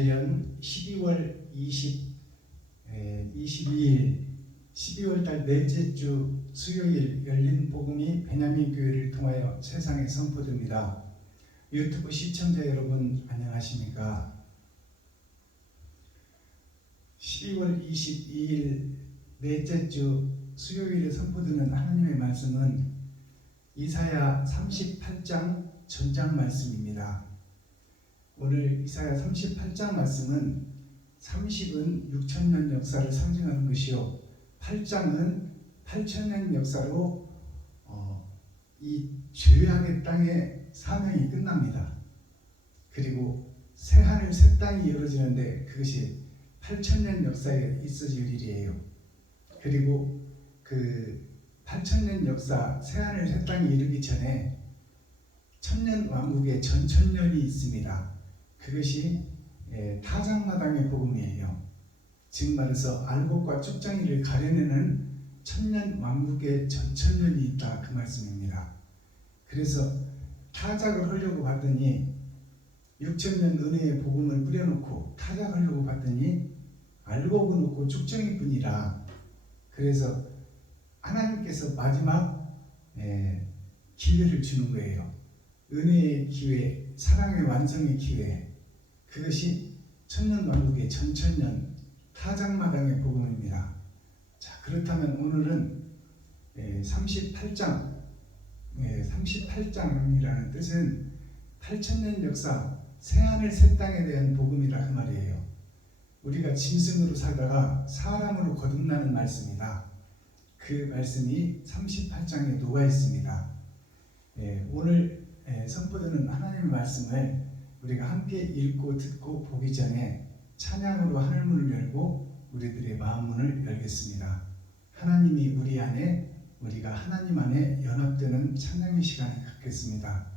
2021년 12월 22일 12월달 넷째 주 수요일 열린 복음이 베냐민 교회를 통하여 세상에 선포됩니다. 유튜브 시청자 여러분 안녕하십니까? 12월 22일 넷째 주 수요일에 선포되는 하나님의 말씀은 이사야 38장 전장 말씀입니다. 오늘 이사야 38장 말씀은 30은 6,000년 역사를 상징하는 것이요 8장은 8,000년 역사로 이 죄악의 땅의 사명이 끝납니다. 그리고 새하늘 새 땅이 이루어지는데 그것이 8,000년 역사에 있어질 일이에요. 그리고 그 8,000년 역사 새하늘 새 땅이 이르기 전에 천년 왕국의 전천년이 있습니다. 그것이 타작마당의 복음이에요. 즉 말해서 알곡과 쭉정이를 가려내는 천년 왕국의 전천년이 있다, 그 말씀입니다. 그래서 타작을 하려고 봤더니 6,000년 은혜의 복음을 뿌려놓고 타작하려고 봤더니 알곡은 없고 쭉정이뿐이라. 그래서 하나님께서 마지막 기회를 주는 거예요. 은혜의 기회, 사랑의 완성의 기회. 그것이 천년왕국의 전천년 타작마당의 복음입니다. 자, 그렇다면 오늘은 38장이라는 뜻은 8,000년 역사 새하늘 새 땅에 대한 복음이라 그 말이에요. 우리가 짐승으로 살다가 사람으로 거듭나는 말씀이다. 그 말씀이 38장에 녹아 있습니다. 오늘 선포되는 하나님의 말씀을 우리가 함께 읽고 듣고 보기 전에 찬양으로 하늘문을 열고 우리들의 마음문을 열겠습니다. 하나님이 우리 안에, 우리가 하나님 안에 연합되는 찬양의 시간을 갖겠습니다.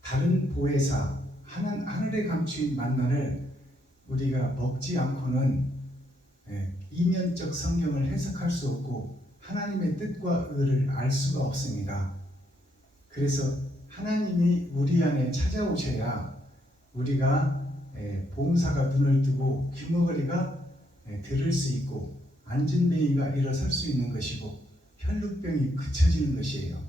다른 보혜사, 하늘에 감추인 만나를 우리가 먹지 않고는 이면적 성경을 해석할 수 없고 하나님의 뜻과 의를 알 수가 없습니다. 그래서 하나님이 우리 안에 찾아오셔야 우리가 보험사가 눈을 뜨고 귀머거리가 들을 수 있고 안진뱅이가 일어설 수 있는 것이고 혈루병이 그쳐지는 것이에요.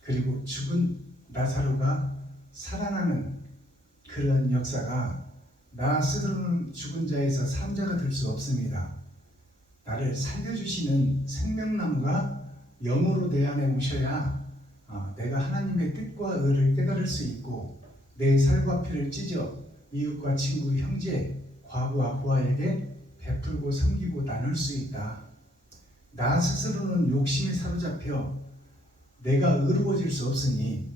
그리고 죽은 나사로가 살아나는 그런 역사가 나 스스로는 죽은 자에서 산자가 될 수 없습니다. 나를 살려주시는 생명나무가 영으로 내 안에 오셔야 내가 하나님의 뜻과 의를 깨달을 수 있고 내 살과 피를 찢어 이웃과 친구, 형제, 과부와 고아에게 베풀고 섬기고 나눌 수 있다. 나 스스로는 욕심에 사로잡혀 내가 의로워질 수 없으니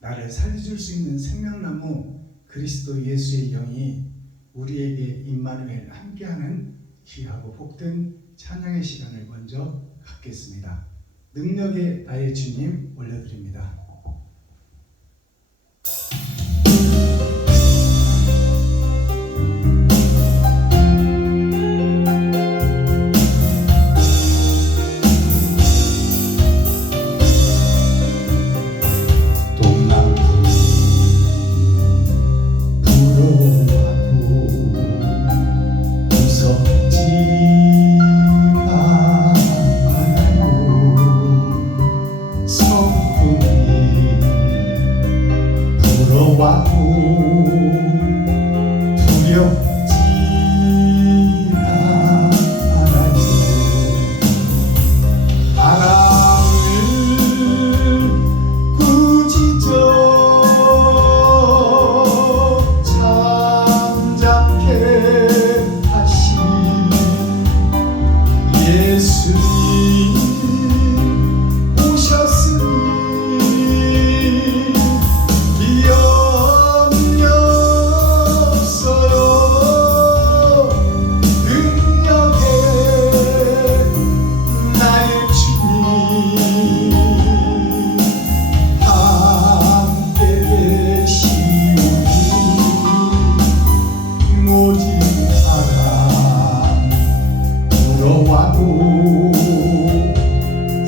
나를 살려줄 수 있는 생명나무 그리스도 예수의 영이 우리에게 임마누엘 함께하는 귀하고 복된 찬양의 시간을 먼저 갖겠습니다. 능력의 나의 주님 올려드립니다.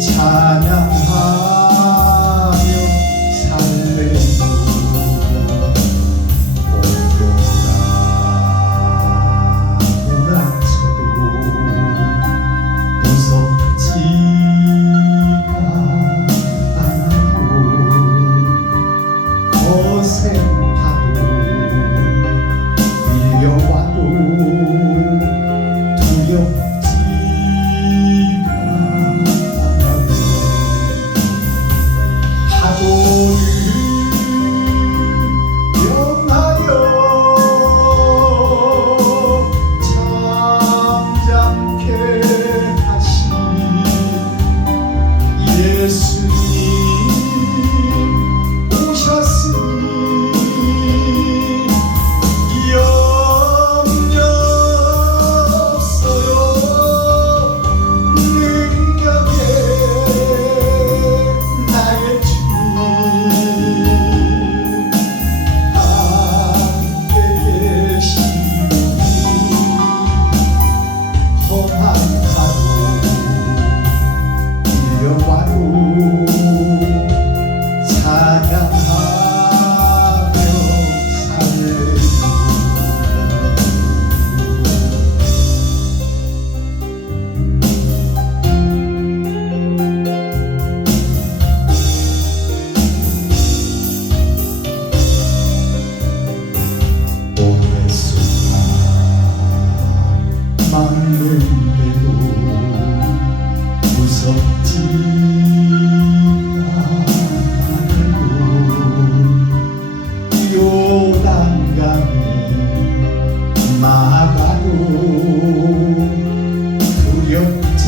찬양하며 살래요. 하루 밀려와도 찬양하며 살래요. 오랫수가 막는데도 무섭지 않아요. 요단강이 막아도 두렵지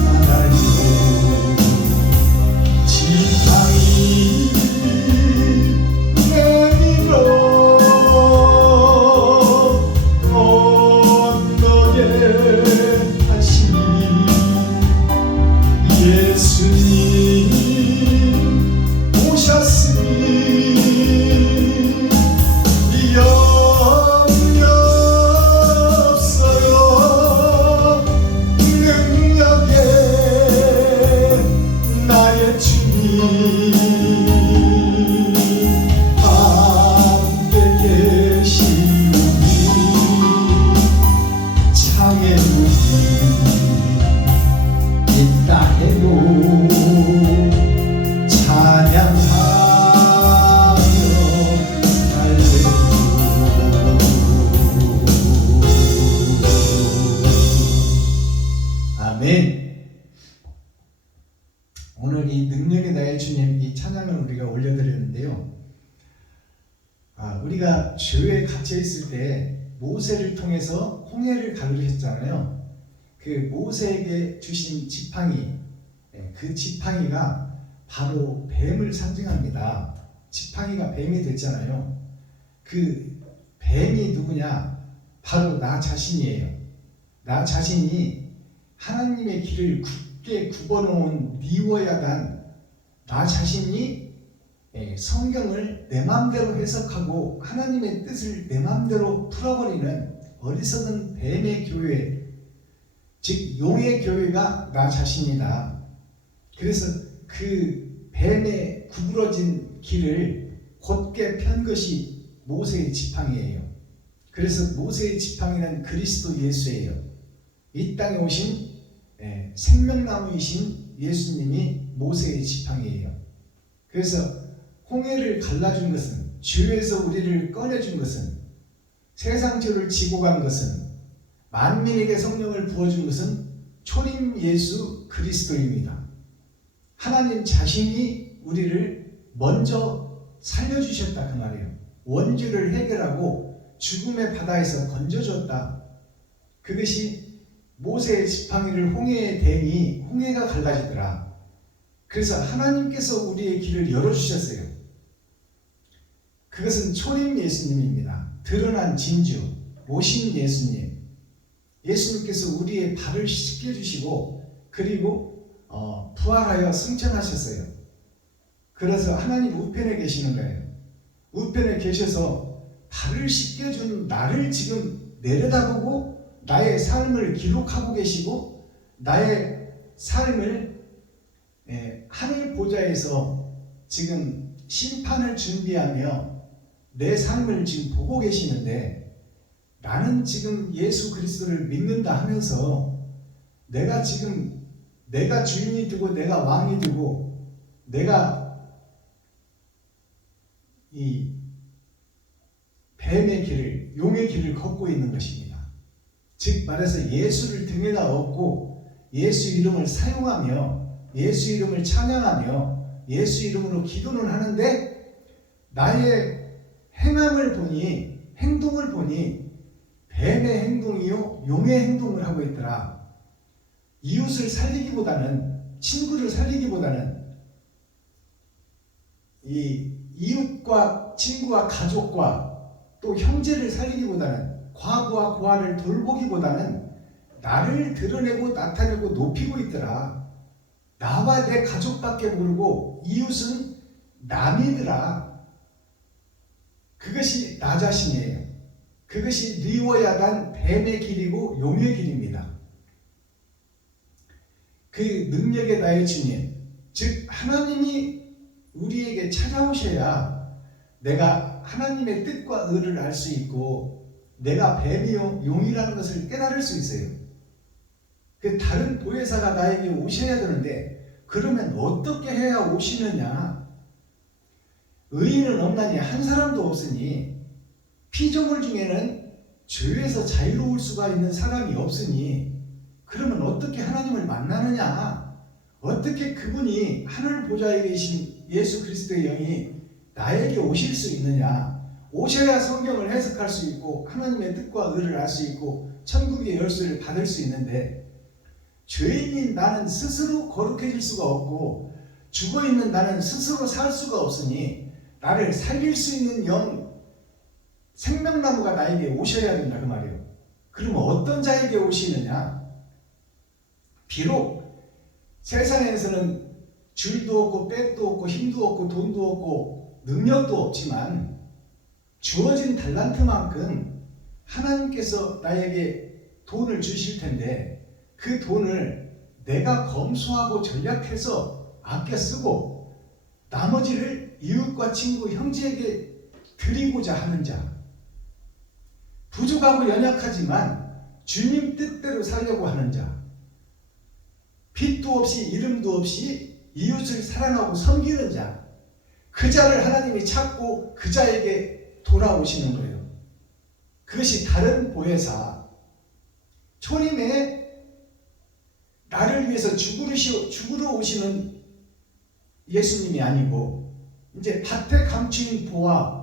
않아요. 지팡이 내밀어 건너게 하신 예수님 오셨으니 염려 없어요. 능력에 나의 주님 함께 계시오니 창의 문이 있다 해도 찬양하며 살래요. 아멘. 오늘 이 능력의 나의 주님 이 찬양을 우리가 올려드렸는데요. 우리가 죄에 갇혀 있을 때 모세를 통해서 홍해를 가르쳤잖아요. 그 모세에게 주신 지팡이, 그 지팡이가 바로 뱀을 상징합니다. 지팡이가 뱀이 됐잖아요. 그 뱀이 누구냐? 바로 나 자신이에요. 나 자신이 하나님의 길을 굳게 굽어놓은 미워야단 나 자신이 성경을 내 마음대로 해석하고 하나님의 뜻을 내 마음대로 풀어버리는 어리석은 뱀의 교회, 즉 용의 교회가 나 자신이다. 그래서 그 뱀의 구부러진 길을 곧게 편 것이 모세의 지팡이예요. 그래서 모세의 지팡이는 그리스도 예수예요. 이 땅에 오신 생명나무이신 예수님이 모세의 지팡이예요. 그래서 홍해를 갈라준 것은, 죄에서 우리를 꺼내준 것은, 세상 죄를 지고 간 것은, 만민에게 성령을 부어준 것은 초림 예수 그리스도입니다. 하나님 자신이 우리를 먼저 살려주셨다 그 말이에요. 원죄를 해결하고 죽음의 바다에서 건져줬다. 그것이 모세의 지팡이를 홍해에 대니 홍해가 갈라지더라. 그래서 하나님께서 우리의 길을 열어주셨어요. 그것은 초림 예수님입니다. 드러난 진주, 오신 예수님. 예수님께서 우리의 발을 씻겨주시고 그리고 부활하여 승천하셨어요. 그래서 하나님 우편에 계시는 거예요. 우편에 계셔서 발을 씻겨준 나를 지금 내려다보고 나의 삶을 기록하고 계시고 나의 삶을 하늘 보좌에서 지금 심판을 준비하며 내 삶을 지금 보고 계시는데, 나는 지금 예수 그리스도를 믿는다 하면서 내가 지금 내가 주인이 되고 내가 왕이 되고 내가 이 뱀의 길을, 용의 길을 걷고 있는 것입니다. 즉 말해서 예수를 등에다 업고 예수 이름을 사용하며 예수 이름을 찬양하며 예수 이름으로 기도는 하는데, 나의 행함을 보니, 행동을 보니 뱀의 행동이요 용의 행동을 하고 있더라. 이웃을 살리기보다는, 친구를 살리기보다는 이 이웃과 친구와 가족과 또 형제를 살리기보다는, 과부와 고아를 돌보기보다는 나를 드러내고 나타내고 높이고 있더라. 나와 내 가족밖에 모르고 이웃은 남이더라. 그것이 나 자신이에요. 그것이 리워야단 뱀의 길이고 용의 길입니다. 그 능력의 나의 주님, 즉 하나님이 우리에게 찾아오셔야 내가 하나님의 뜻과 의를 알 수 있고 내가 뱀이요 용이라는 것을 깨달을 수 있어요. 그 다른 보혜사가 나에게 오셔야 되는데 그러면 어떻게 해야 오시느냐? 의인은 없나니 한 사람도 없으니 피조물 중에는 죄에서 자유로울 수가 있는 사람이 없으니 그러면 어떻게 하나님을 만나느냐? 어떻게 그분이 하늘 보좌에 계신 예수 그리스도의 영이 나에게 오실 수 있느냐? 오셔야 성경을 해석할 수 있고 하나님의 뜻과 의를 알 수 있고 천국의 열쇠를 받을 수 있는데 죄인인 나는 스스로 거룩해질 수가 없고 죽어있는 나는 스스로 살 수가 없으니 나를 살릴 수 있는 영 생명나무가 나에게 오셔야 된다 그 말이에요. 그러면 어떤 자에게 오시느냐? 비록 세상에서는 줄도 없고 백도 없고 힘도 없고 돈도 없고 능력도 없지만 주어진 달란트만큼 하나님께서 나에게 돈을 주실 텐데 그 돈을 내가 검소하고 전략해서 아껴 쓰고 나머지를 이웃과 친구, 형제에게 드리고자 하는 자, 부족하고 연약하지만 주님 뜻대로 살려고 하는 자, 빛도 없이 이름도 없이 이웃을 사랑하고 섬기는 자, 그 자를 하나님이 찾고 그 자에게 돌아오시는 거예요. 그것이 다른 보혜사, 초림에 나를 위해서 죽으러 오시는 예수님이 아니고 이제 밭에 감추인 보화,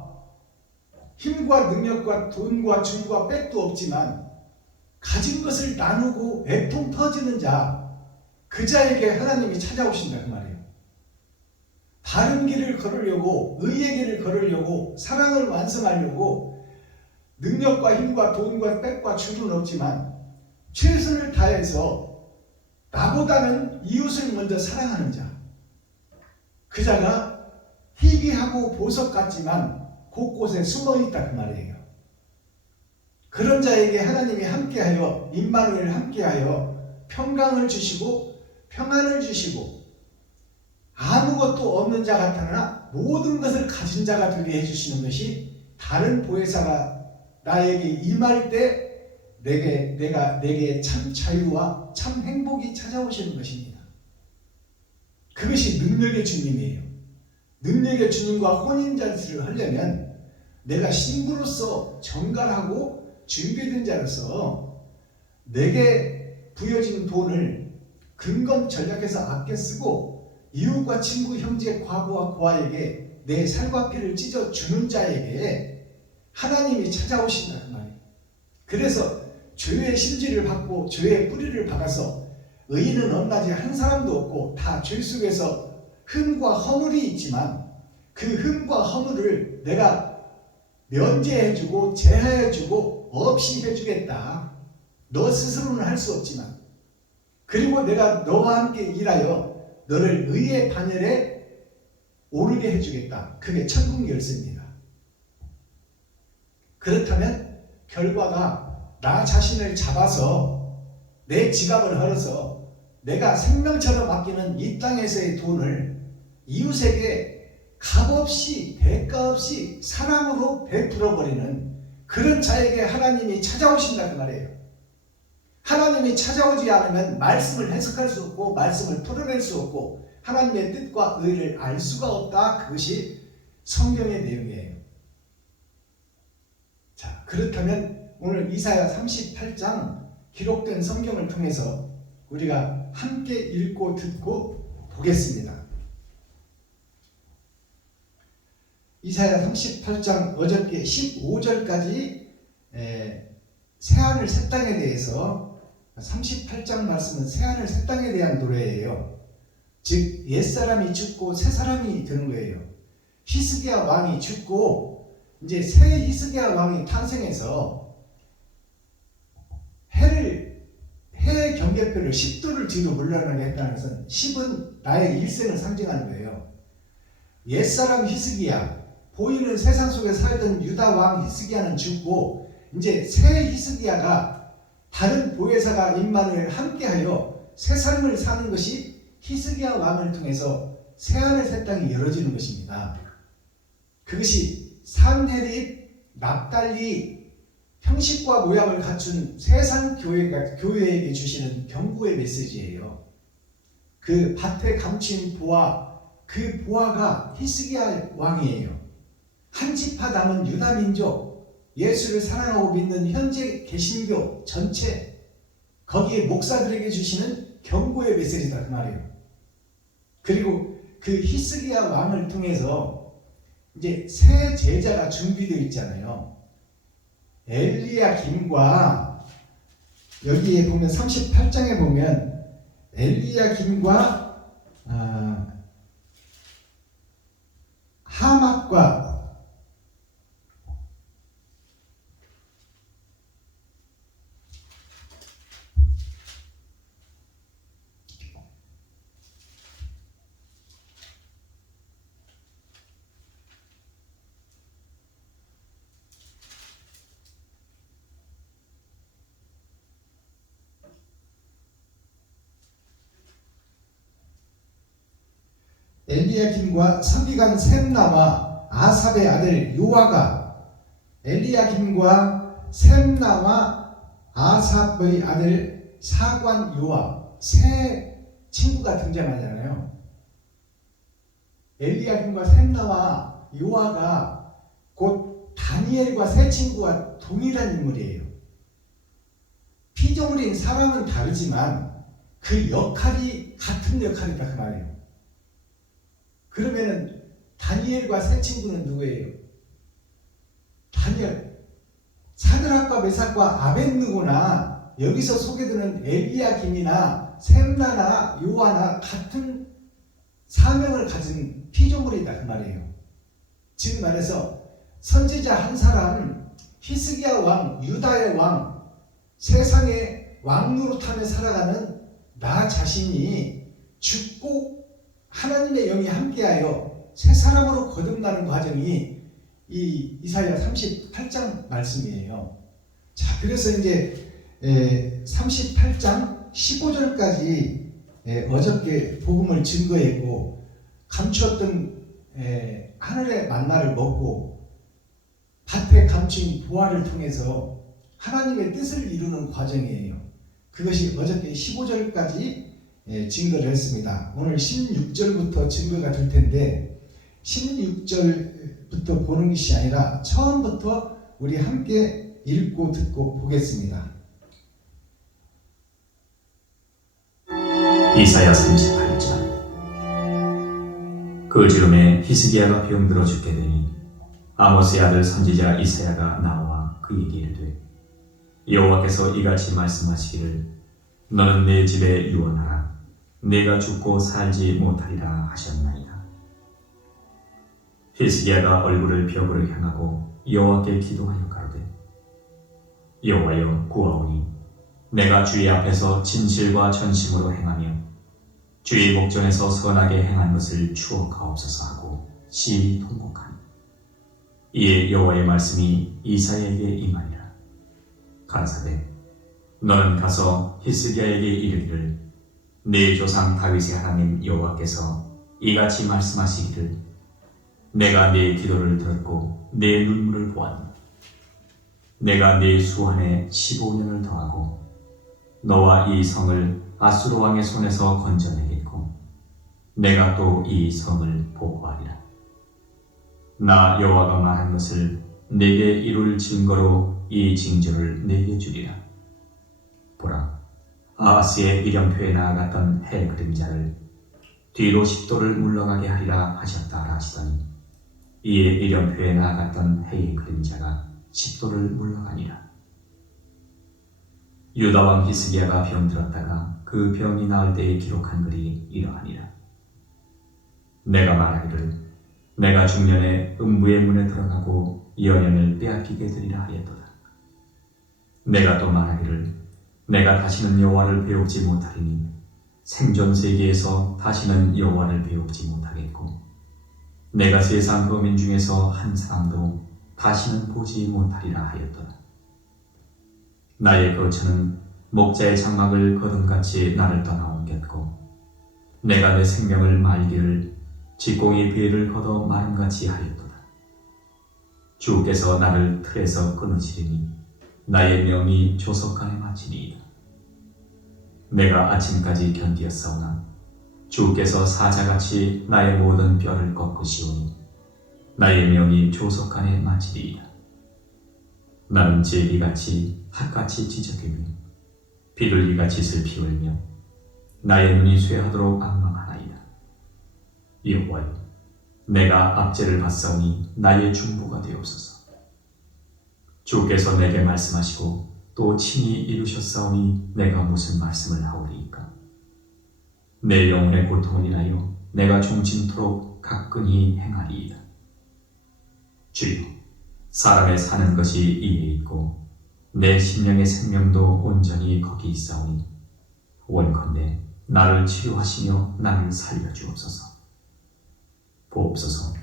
힘과 능력과 돈과 줄과 백도 없지만 가진 것을 나누고 애통 터지는 자, 그 자에게 하나님이 찾아오신다 그 말이에요. 바른 길을 걸으려고, 의의 길을 걸으려고, 사랑을 완성하려고 능력과 힘과 돈과 백과 줄은 없지만 최선을 다해서 나보다는 이웃을 먼저 사랑하는 자, 그 자가 희귀하고 보석 같지만 곳곳에 숨어있다 그 말이에요. 그런 자에게 하나님이 함께하여 임마누엘 함께하여 평강을 주시고 평안을 주시고 아무것도 없는 자 같으나 모든 것을 가진 자가 되게 해주시는 것이 다른 보혜사가 나에게 임할 때 내게 참 자유와 참 행복이 찾아오시는 것입니다. 그것이 능력의 주님이에요. 능력의 주님과 혼인잔치를 하려면 내가 신부로서 정갈하고 준비된 자로서 내게 부여진 돈을 근검 전략해서 아껴 쓰고 이웃과 친구, 형제, 과부와 고아에게 내 살과 피를 찢어 주는 자에게 하나님이 찾아오신다는 말이에요. 그래서 죄의 심지를 받고 죄의 뿌리를 박아서 의인은 없나지 한 사람도 없고 다 죄 속에서 흠과 허물이 있지만 그 흠과 허물을 내가 면제해주고 제하해주고 없이 해주겠다. 너 스스로는 할 수 없지만 그리고 내가 너와 함께 일하여 너를 의의 반열에 오르게 해주겠다. 그게 천국 열쇠입니다. 그렇다면 결과가 나 자신을 잡아서 내 지갑을 헐어서 내가 생명처럼 아끼는 이 땅에서의 돈을 이웃에게 값없이 대가 없이 사랑으로 베풀어버리는 그런 자에게 하나님이 찾아오신다 그 말이에요. 하나님이 찾아오지 않으면 말씀을 해석할 수 없고 말씀을 풀어낼 수 없고 하나님의 뜻과 의를 알 수가 없다. 그것이 성경의 내용이에요. 자, 그렇다면 오늘 이사야 38장 기록된 성경을 통해서 우리가 함께 읽고 듣고 보겠습니다. 이사야 38장 어저께 15절까지 새하늘 새 땅에 대해서 38장 말씀은 새하늘 새 땅에 대한 노래예요. 즉 옛사람이 죽고 새사람이 되는 거예요. 히스기야 왕이 죽고 이제 새 히스기야 왕이 탄생해서 해의 경계표를 10도를 뒤로 물러나게 했다는 것은 10은 나의 일생을 상징하는 거예요. 옛사람 히스기야, 보이는 세상 속에 살던 유다 왕 히스기야는 죽고 이제 새 히스기야가 다른 보혜사가 임마누엘 함께하여 새 삶을 사는 것이 히스기야 왕을 통해서 새하늘 새 땅이 열어지는 것입니다. 그것이 산헤립, 납달리, 형식과 모양을 갖춘 세상 교회에게 주시는 경고의 메시지예요. 그 밭에 감춘 보화, 그 보화가 히스기야 왕이에요. 한 지파 남은 유다 민족, 예수를 사랑하고 믿는 현재 개신교 전체, 거기에 목사들에게 주시는 경고의 메시지다 그 말이에요. 그리고 그 히스기야 왕을 통해서 이제 새 제자가 준비되어 있잖아요. 엘리야김과, 여기에 보면 38장에 보면 엘리야김과 하맛과 엘리야김과 서기관 셈나와 아삽의 아들 요아가, 엘리야김과 셈나와 아삽의 아들 사관 요아, 세 친구가 등장하잖아요. 엘리야김과 셈나와 요아가 곧 다니엘과 세 친구와 동일한 인물이에요. 피조물인 사람은 다르지만 그 역할이 같은 역할이다 그 말이에요. 그러면은 다니엘과 세 친구는 누구예요? 다니엘, 사드락과 메삭과 아벳느고나 여기서 소개되는 엘리야김이나 셈나나 요아나 같은 사명을 가진 피조물이다 그 말이에요. 즉 말해서 선지자 한 사람, 히스기야 왕, 유다의 왕, 세상의 왕 노릇하며 살아가는 나 자신이 죽고 하나님의 영이 함께하여 새 사람으로 거듭나는 과정이 이 이사야 38장 말씀이에요. 자, 그래서 이제 38장 15절까지 어저께 복음을 증거했고 감추었던 하늘의 만나를 먹고 밭에 감춘 보화를 통해서 하나님의 뜻을 이루는 과정이에요. 그것이 어저께 15절까지 증거를 했습니다. 오늘 16절부터 증거가 될 텐데 16절부터 보는 것이 아니라 처음부터 우리 함께 읽고 듣고 보겠습니다. 이사야 38장. 그 즈음에 히스기야가 병들어 죽게 되니 아모스의 아들 선지자 이사야가 나와 그에게 이르되 여호와께서 이같이 말씀하시기를 너는 내 집에 유언하라. 내가 죽고 살지 못하리라 하셨나이다. 히스기야가 얼굴을 벽으로 향하고 여호와께 기도하여 가로되 여호와여 구하오니 내가 주의 앞에서 진실과 전심으로 행하며 주의 목전에서 선하게 행한 것을 추억하옵소서 하고 시인이 통곡하니 이에 여호와의 말씀이 이사야에게 임하니라. 가라사대 너는 가서 히스기야에게 이르기를 네 조상 다윗의 하나님 여호와께서 이같이 말씀하시기를 내가 네 기도를 들었고 네 눈물을 보았노. 내가 네 수완에 15년을 더하고 너와 이 성을 아수르 왕의 손에서 건져내겠고 내가 또 이 성을 보호하리라. 나 여호와가 말한 것을 내게 이룰 증거로 이 징조를 내게 주리라. 보라, 아하스의 일령표에 나아갔던 해 그림자를 뒤로 10도를 물러가게 하리라 하셨다 하시더니 이에 일령표에 나아갔던 해의 그림자가 10도를 물러가니라. 유다왕 히스기야가 병들었다가 그 병이 나을 때에 기록한 글이 이러하니라. 내가 말하기를 내가 중년에 음부의 문에 들어가고 연연을 빼앗기게 되리라 하였도다. 내가 또 말하기를 내가 다시는 여호와를 배우지 못하리니 생존 세계에서 다시는 여호와를 배우지 못하겠고 내가 세상 거민 중에서 한 사람도 다시는 보지 못하리라 하였도다. 나의 거처는 목자의 장막을 거둠같이 나를 떠나 옮겼고 내가 내 생명을 말기를 직공이 비를 걷어 마름같이 하였도다. 주께서 나를 틀에서 끊으시리니 나의 명이 조석간에 마치니이다. 내가 아침까지 견디었사오나 주께서 사자같이 나의 모든 뼈를 꺾으시오니 나의 명이 조석간에 마치리이다. 나는 제비같이 핫같이 지저귀며 비둘기같이 슬피 울며 나의 눈이 쇠하도록 악망하나이다. 여호와여, 내가 압제를 받사오니 나의 중보가 되옵소서. 주께서 내게 말씀하시고 또 친히 이루셨사오니 내가 무슨 말씀을 하오리이까. 내 영혼의 고통을 인하여 내가 종신토록 가끈히 행하리이다. 주여, 사람의 사는 것이 이에 있고 내 심령의 생명도 온전히 거기 있사오니 원컨대 나를 치료하시며 나를 살려주옵소서. 보옵소서,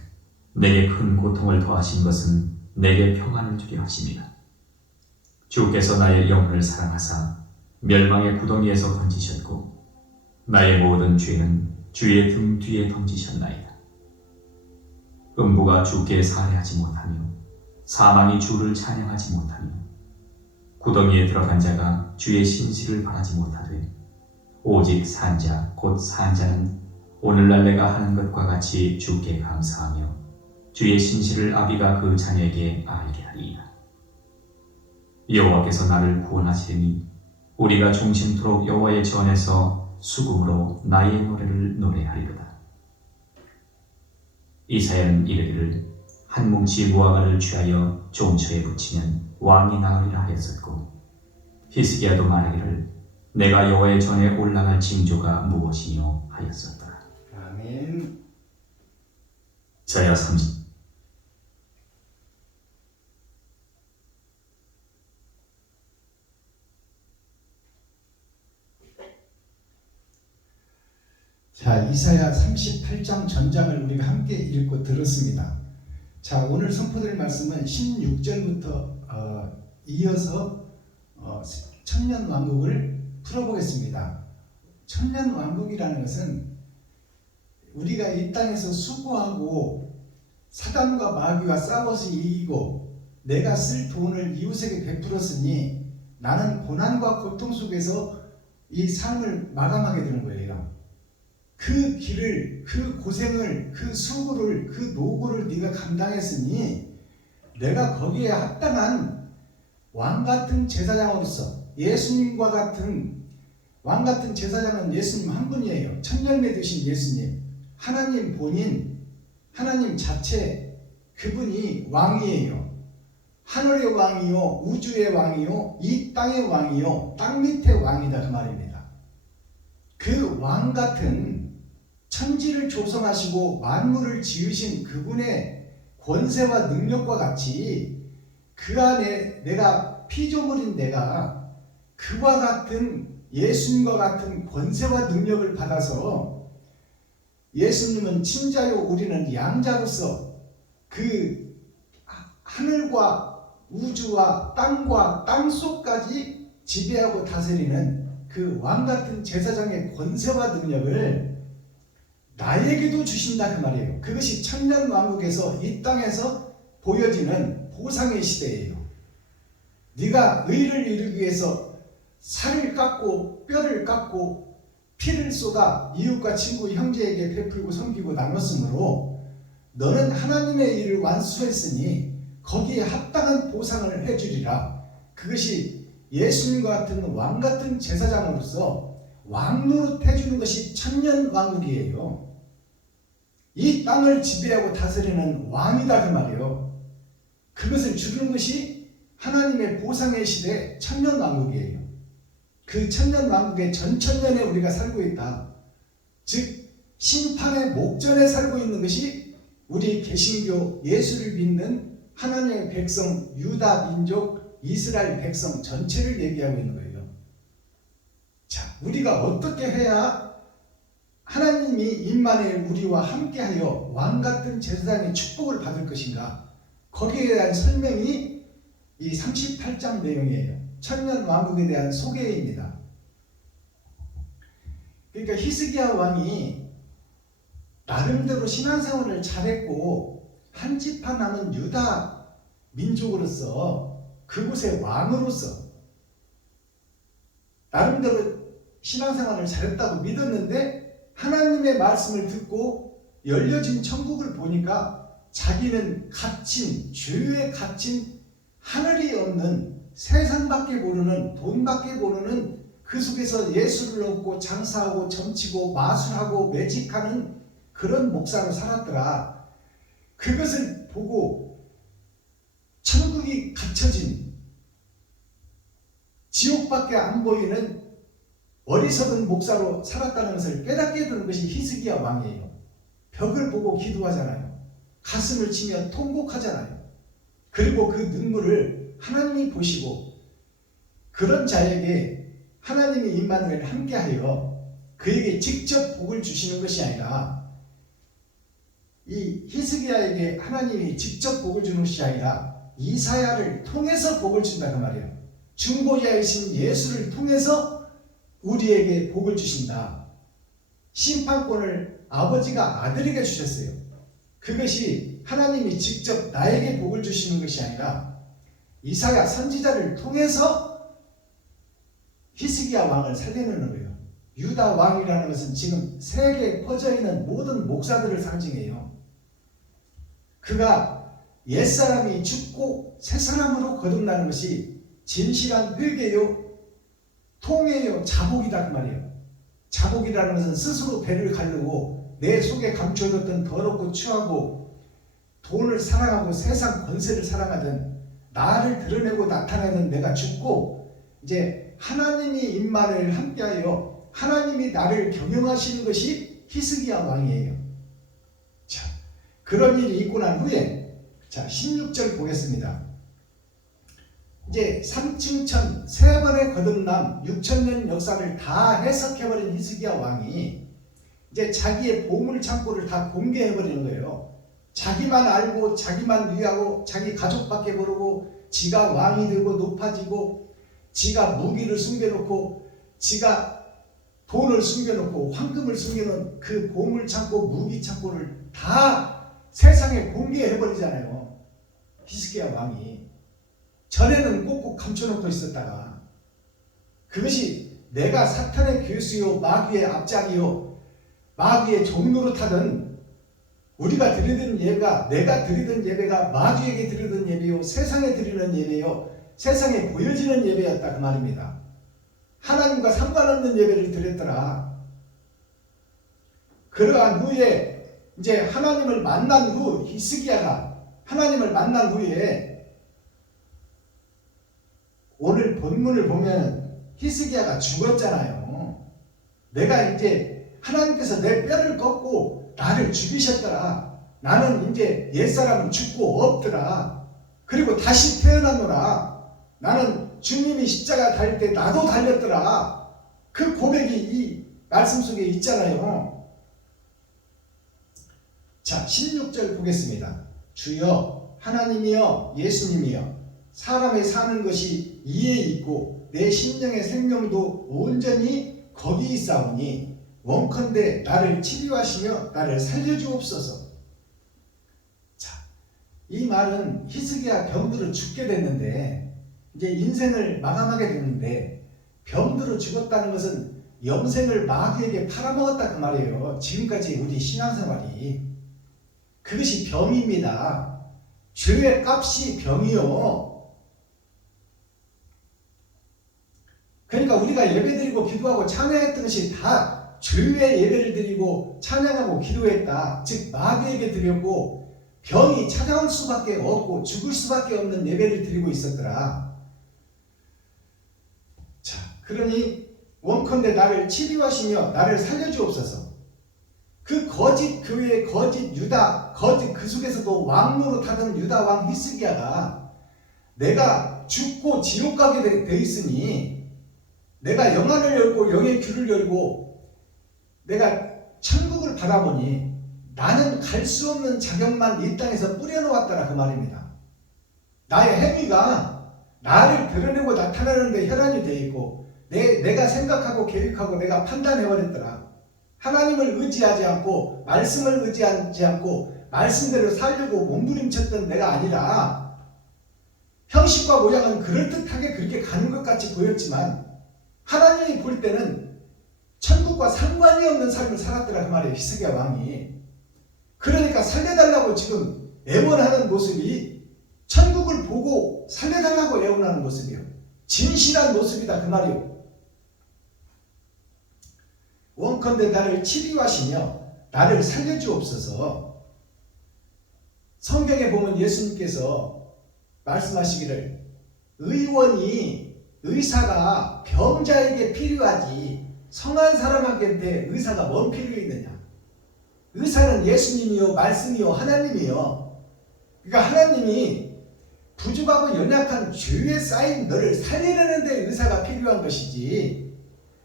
내게 큰 고통을 더하신 것은 내게 평안을 주려 하심이다. 주께서 나의 영혼을 사랑하사 멸망의 구덩이에서 건지셨고 나의 모든 죄는 주의 등 뒤에 던지셨나이다. 음부가 주께 살해하지 못하며 사망이 주를 찬양하지 못하며 구덩이에 들어간 자가 주의 신실을 바라지 못하되 오직 산자 곧 산자는 오늘날 내가 하는 것과 같이 주께 감사하며 주의 신실을 아비가 그 자녀에게 알게 하리이다. 여호와께서 나를 구원하시리니 우리가 종신토록 여호와의 전에서 수금으로 나의 노래를 노래하리로다. 이사야는 이르기를 한 뭉치 무화과를 취하여 종처에 붙이면 왕이 나으리라 하였었고 히스기야도 말하기를 내가 여호와의 전에 올라갈 징조가 무엇이뇨 하였었더라. 아멘. 이사야 30. 자, 이사야 38장 전장을 우리가 함께 읽고 들었습니다. 자, 오늘 선포될 말씀은 16절부터 이어서 천년 왕국을 풀어보겠습니다. 천년 왕국이라는 것은 우리가 이 땅에서 수고하고 사단과 마귀와 싸워서 이기고 내가 쓸 돈을 이웃에게 베풀었으니 나는 고난과 고통 속에서 이 삶을 마감하게 되는 거예요. 그 길을, 그 고생을, 그 수고를, 그 노고를 네가 감당했으니 내가 거기에 합당한 왕같은 제사장으로서 예수님과 같은 왕같은 제사장은 예수님 한 분이에요. 천년에 드신 예수님, 하나님 본인, 하나님 자체, 그분이 왕이에요. 하늘의 왕이요, 우주의 왕이요, 이 땅의 왕이요, 땅 밑의 왕이다 그 말입니다. 그 왕같은 천지를 조성하시고 만물을 지으신 그분의 권세와 능력과 같이 그 안에 내가 피조물인 내가 그와 같은 예수님과 같은 권세와 능력을 받아서 예수님은 친자요 우리는 양자로서 그 하늘과 우주와 땅과 땅속까지 지배하고 다스리는 그 왕같은 제사장의 권세와 능력을 나에게도 주신다 그 말이에요. 그것이 천년 왕국에서 이 땅에서 보여지는 보상의 시대예요. 네가 의를 이루기 위해서 살을 깎고 뼈를 깎고 피를 쏟아 이웃과 친구 형제에게 베풀고 섬기고 나눴으므로 너는 하나님의 일을 완수했으니 거기에 합당한 보상을 해주리라. 그것이 예수님과 같은 왕같은 제사장으로서 왕노릇 해주는 것이 천년 왕국이에요. 이 땅을 지배하고 다스리는 왕이다 그 말이에요. 그것을 주는 것이 하나님의 보상의 시대 천년 왕국이에요. 그 천년 왕국의 전천년에 우리가 살고 있다. 즉 심판의 목전에 살고 있는 것이 우리 개신교 예수를 믿는 하나님의 백성 유다 민족 이스라엘 백성 전체를 얘기하고 있는 거예요. 자, 우리가 어떻게 해야 하나님이 임마누엘 우리와 함께하여 왕같은 제사장의 축복을 받을 것인가? 거기에 대한 설명이 이 38장 내용이에요. 천년 왕국에 대한 소개입니다. 그러니까 히스기야 왕이 나름대로 신앙생활을 잘했고 한지파 남은 유다 민족으로서 그곳의 왕으로서 나름대로 신앙생활을 잘했다고 믿었는데 하나님의 말씀을 듣고 열려진 천국을 보니까 자기는 갇힌 죄에 갇힌 하늘이 없는 세상밖에 모르는 돈밖에 모르는 그 속에서 예수를 얻고 장사하고 점치고 마술하고 매직하는 그런 목사로 살았더라. 그것을 보고 천국이 갇혀진 지옥밖에 안 보이는 어리석은 목사로 살았다는 것을 깨닫게 되는 것이 히스기야 왕이에요. 벽을 보고 기도하잖아요. 가슴을 치며 통곡하잖아요. 그리고 그 눈물을 하나님이 보시고 그런 자에게 하나님이 임마누엘 함께하여 그에게 직접 복을 주시는 것이 아니라 이 히스기야에게 하나님이 직접 복을 주는 것이 아니라 이사야를 통해서 복을 준다 그 말이에요. 중보자이신 예수를 통해서 우리에게 복을 주신다. 심판권을 아버지가 아들에게 주셨어요. 그것이 하나님이 직접 나에게 복을 주시는 것이 아니라 이사야 선지자를 통해서 히스기야 왕을 살려내는 거예요. 유다 왕이라는 것은 지금 세계에 퍼져 있는 모든 목사들을 상징해요. 그가 옛사람이 죽고 새사람으로 거듭나는 것이 진실한 회개요, 통회요, 자복이다 그 말이에요. 자복이라는 것은 스스로 배를 가르고 내 속에 감춰뒀던 더럽고 추하고 돈을 사랑하고 세상 권세를 사랑하던 나를 드러내고 나타내는 내가 죽고 이제 하나님이 임마누엘 함께하여 하나님이 나를 경영하시는 것이 히스기야 왕이에요. 자, 그런 일이 있고 난 후에 자 16절 보겠습니다. 이제 삼층천 세 번의 거듭남 6천년 역사를 다 해석해버린 히스기야 왕이 이제 자기의 보물 창고를 다 공개해버리는 거예요. 자기만 알고 자기만 위하고 자기 가족밖에 모르고 지가 왕이 되고 높아지고 지가 무기를 숨겨놓고 지가 돈을 숨겨놓고 황금을 숨겨놓은 그 보물 창고 무기 창고를 다 세상에 공개해버리잖아요. 히스기야 왕이 전에는 꼭꼭 감춰놓고 있었다가 그것이 내가 사탄의 교수요 마귀의 앞잡이요 마귀의 종로로 타던 우리가 드리던 예배가 내가 드리던 예배가 마귀에게 드리던 예배요 세상에 드리는 예배요 세상에 보여지는 예배였다 그 말입니다. 하나님과 상관없는 예배를 드렸더라. 그러한 후에 이제 하나님을 만난 후 히스기야가 하나님을 만난 후에 오늘 본문을 보면 히스기야가 죽었잖아요. 내가 이제 하나님께서 내 뼈를 꺾고 나를 죽이셨더라. 나는 이제 옛사람은 죽고 없더라. 그리고 다시 태어났노라. 나는 주님이 십자가 달릴 때 나도 달렸더라. 그 고백이 이 말씀 속에 있잖아요. 자 16절 보겠습니다. 주여 하나님이여 예수님이여 사람의 사는 것이 이에 있고 내 심령의 생명도 온전히 거기 있사오니 원컨대 나를 치료하시며 나를 살려주옵소서. 자, 이 말은 히스기야 병들어 죽게 됐는데 이제 인생을 마감하게 됐는데 병들어 죽었다는 것은 영생을 마귀에게 팔아먹었다 그 말이에요. 지금까지 우리 신앙생활이 그것이 병입니다. 죄의 값이 병이요. 그러니까 우리가 예배드리고 기도하고 찬양했던 것이 다 죄의 예배를 드리고 찬양하고 기도했다. 즉 마귀에게 드렸고 병이 찾아올 수밖에 없고 죽을 수밖에 없는 예배를 드리고 있었더라. 자, 그러니 원컨대 나를 치료하시며 나를 살려주옵소서. 그 거짓 교회, 거짓 유다, 거짓 그 속에서도 왕노로 타던 유다 왕 히스기야가 내가 죽고 지옥 가게 돼 있으니 내가 영안을 열고 영의 귀를 열고 내가 천국을 바라보니 나는 갈 수 없는 자격만 이 땅에서 뿌려놓았더라 그 말입니다. 나의 행위가 나를 드러내고 나타나는데 혈안이 돼 있고 내가 생각하고 계획하고 내가 판단해버렸더라. 하나님을 의지하지 않고 말씀을 의지하지 않고 말씀대로 살려고 몸부림쳤던 내가 아니라 형식과 모양은 그럴듯하게 그렇게 가는 것 같이 보였지만 하나님이 볼 때는 천국과 상관이 없는 삶을 살았더라 그 말이에요. 히스기야 왕이. 그러니까 살려달라고 지금 애원하는 모습이 천국을 보고 살려달라고 애원하는 모습이에요. 진실한 모습이다 그 말이에요. 원컨대 나를 치료하시며 나를 살려주옵소서. 성경에 보면 예수님께서 말씀하시기를 의사가 병자에게 필요하지 성한 사람한테 의사가 뭔 필요 있느냐. 의사는 예수님이요 말씀이요 하나님이요. 그러니까 하나님이 부족하고 연약한 죄에 쌓인 너를 살리려는데 의사가 필요한 것이지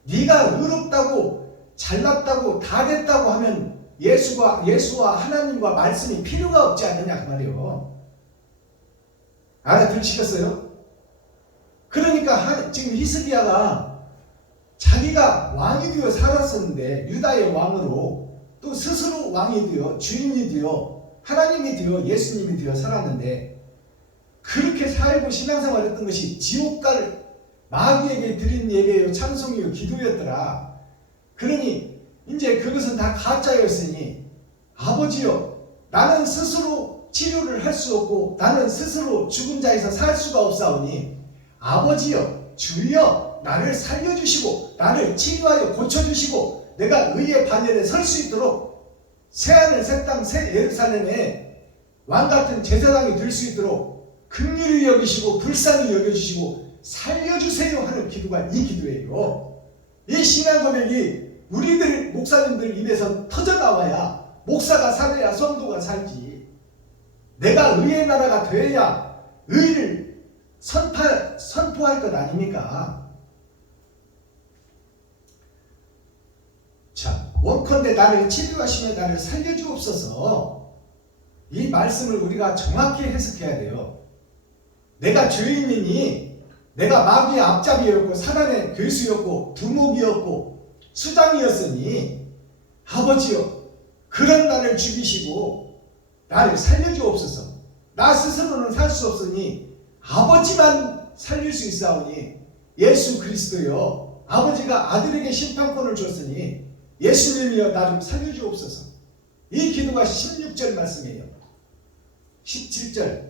네가 의롭다고 잘났다고 다 됐다고 하면 예수와 하나님과 말씀이 필요가 없지 않느냐 그 말이에요. 알아들으시겠어요? 그러니까 지금 히스기야가 자기가 왕이 되어 살았었는데 유다의 왕으로 또 스스로 왕이 되어 주인이 되어 하나님이 되어 예수님이 되어 살았는데 그렇게 살고 신앙생활 했던 것이 지옥 갈 마귀에게 드린 예배요 찬송이요 기도였더라. 그러니 이제 그것은 다 가짜였으니 아버지여 나는 스스로 치료를 할 수 없고 나는 스스로 죽은 자에서 살 수가 없사오니 아버지여 주여 나를 살려주시고 나를 치료하여 고쳐주시고 내가 의의 반열에 설 수 있도록 새하늘 새 땅 새 예루살렘에 왕같은 제사장이 될 수 있도록 긍휼히 여기시고 불쌍히 여겨주시고 살려주세요 하는 기도가 이 기도예요. 이 신앙 고백이 우리들 목사님들 입에서 터져나와야 목사가 살아야 성도가 살지. 내가 의의 나라가 되어야 의를 선포할 것 아닙니까? 자, 원컨대 나를 치료하시며 나를 살려주옵소서. 이 말씀을 우리가 정확히 해석해야 돼요. 내가 죄인이니 내가 마귀의 앞잡이였고 사단의 괴수였고 두목이었고 수장이었으니 아버지여 그런 나를 죽이시고 나를 살려주옵소서. 나 스스로는 살 수 없으니 아버지만 살릴 수 있사오니 예수 그리스도여 아버지가 아들에게 심판권을 줬으니 예수님이여 나 좀 살려주옵소서. 이 기도가 16절 말씀이에요. 17절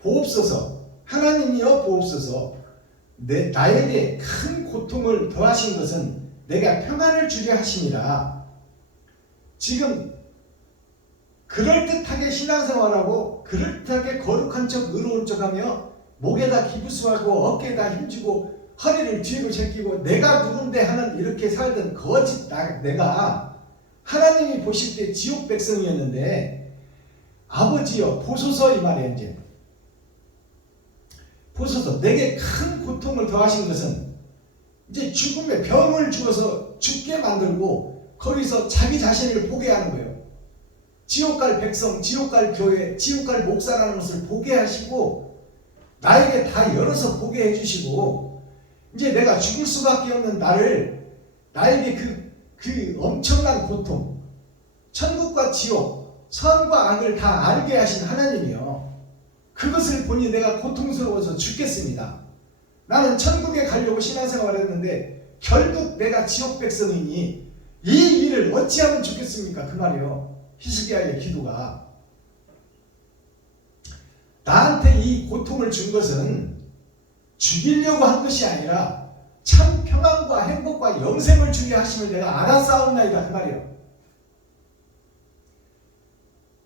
보옵소서. 하나님이여 보옵소서. 나에게 큰 고통을 더하신 것은 내가 평안을 주게 하심이라. 지금 그럴듯하게 신앙생활하고 그럴듯하게 거룩한 척 의로운 척하며 목에다 기부수하고 어깨에다 힘주고 허리를 뒤로 제끼고 내가 누군데 하는 이렇게 살던 거짓 내가 하나님이 보실 때 지옥 백성이었는데 아버지여 보소서 이 말이에요. 이제 보소서. 내게 큰 고통을 더하신 것은 이제 죽음의 병을 주어서 죽게 만들고 거기서 자기 자신을 보게 하는 거예요. 지옥 갈 백성, 지옥 갈 교회, 지옥 갈 목사라는 것을 보게 하시고 나에게 다 열어서 보게 해주시고 이제 내가 죽을 수밖에 없는 나에게 그 엄청난 고통, 천국과 지옥, 선과 악을 다 알게 하신 하나님이요. 그것을 보니 내가 고통스러워서 죽겠습니다. 나는 천국에 가려고 신앙생활을 했는데 결국 내가 지옥 백성이니 이 일을 어찌하면 좋겠습니까? 그 말이요. 히스기야의 기도가 나한테 이 고통을 준 것은 죽이려고 한 것이 아니라 참 평안과 행복과 영생을 주게 하심을 내가 알았사옵나이다 그 말이요.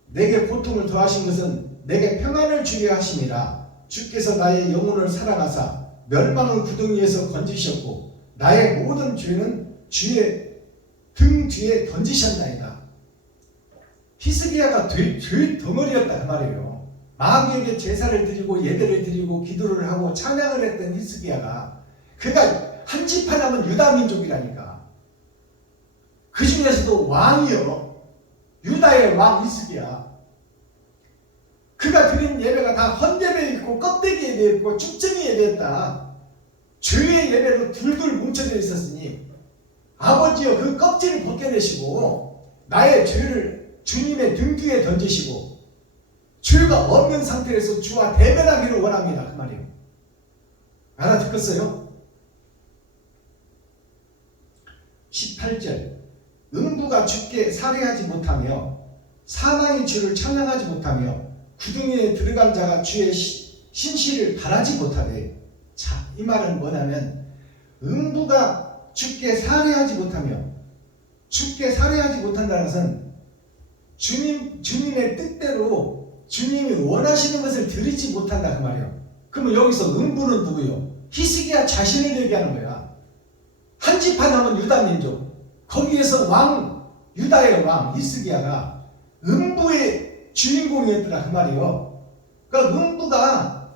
내게 고통을 더하신 것은 내게 평안을 주게 하심이라. 주께서 나의 영혼을 사랑하사 멸망의 구덩이에서 건지셨고 나의 모든 죄는 주의 등 뒤에 던지셨나이다. 히스기야가 죄 덩어리였다 그 말이에요. 마귀에게 제사를 드리고 예배를 드리고 기도를 하고 찬양을 했던 히스기야가 그가 한 집 하나면 유다 민족이라니까. 그 중에서도 왕이요. 유다의 왕 히스기야. 그가 드린 예배가 다 헌예배였고 껍데기 예배였고 쭉정이 예배였다. 죄의 예배로 둘둘 뭉쳐져 있었으니 아버지여 그 껍질을 벗겨내시고 나의 죄를 주님의 등 뒤에 던지시고 죄가 없는 상태에서 주와 대면하기를 원합니다. 그 말이에요. 알아듣겠어요? 18절 음부가 주께 살해하지 못하며 사망의 주를 찬양하지 못하며 구덩이에 들어간 자가 주의 신실을 바라지 못하되. 자, 이 말은 뭐냐면 음부가 주께 살해하지 못하며, 주께 살해하지 못한다는 것은 주님의 뜻대로 주님이 원하시는 것을 드리지 못한다 그 말이에요. 그러면 여기서 음부는 누구요? 히스기야 자신을 얘기하는 거야. 한 지파 남은 유다 민족, 거기에서 유다의 왕 히스기야가 음부의 주인공이었더라 그 말이에요. 그러니까 음부가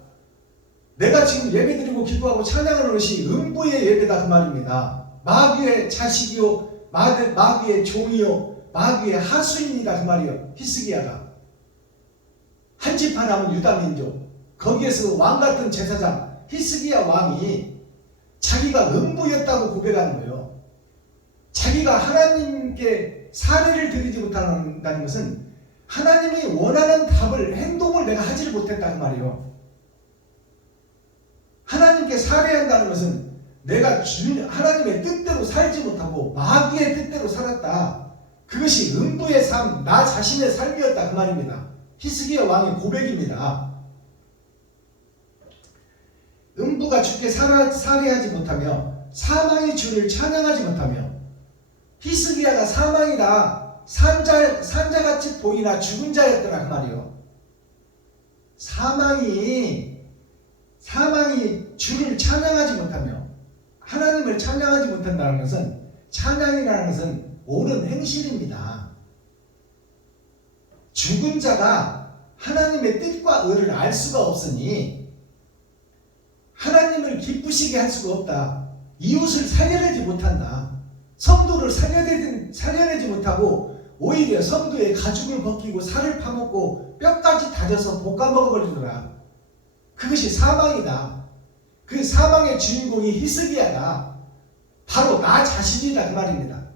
내가 지금 예배드리고 기도하고 찬양하는 것이 음부의 예배다 그 말입니다. 마귀의 자식이요, 마귀의 종이요, 마귀의 하수인이다 그 말이에요. 히스기야가 한 지파 남은 유다 민족, 거기에서 왕 같은 제사장 히스기야 왕이 자기가 음부였다고 고백하는 거예요. 자기가 하나님께 사례를 드리지 못한다는 것은 하나님이 원하는 답을, 행동을 내가 하지를 못했다는 말이에요. 하나님께 살해한다는 것은 내가 하나님의 뜻대로 살지 못하고 마귀의 뜻대로 살았다. 그것이 음부의 삶, 나 자신의 삶이었다 그 말입니다. 히스기야 왕의 고백입니다. 음부가 주께 살해하지 못하며 사망의 주를 찬양하지 못하며. 히스기야가 사망이다, 산자같이 보이나 죽은 자였더라 그 말이요. 사망이 주를 찬양하지 못하며 하나님을 찬양하지 못한다는 것은, 찬양이라는 것은 옳은 행실입니다. 죽은 자가 하나님의 뜻과 의를 알 수가 없으니 하나님을 기쁘시게 할 수가 없다. 이웃을 살려내지 못한다. 성도를 살려내지 못하고 오히려 성도의 가죽을 벗기고 살을 파먹고 뼈까지 다져서 볶아 먹어버리더라. 그것이 사망이다. 그 사망의 주인공이 히스기야다. 바로 나 자신이다 그 말입니다.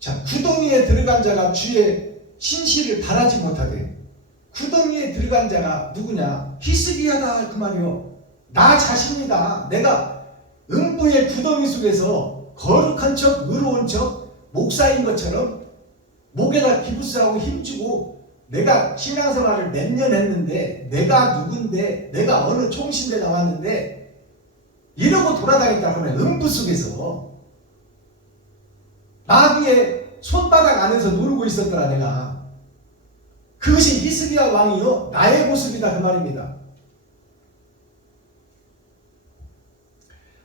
자, 구덩이에 들어간 자가 주의 신실을 바라지 못하되. 구덩이에 들어간 자가 누구냐? 히스기야다 그 말이요. 나 자신이다. 내가 음부의 구덩이 속에서 거룩한 척, 의로운 척, 목사인 것처럼 목에다 기부스하고 힘주고 내가 신앙생활을 몇 년 했는데, 내가 누군데, 내가 어느 총신대 나왔는데 이러고 돌아다녔다 그러면 음부 속에서 마귀의 손바닥 안에서 누르고 있었더라 내가. 그것이 히스기야 왕이요 나의 모습이다 그 말입니다.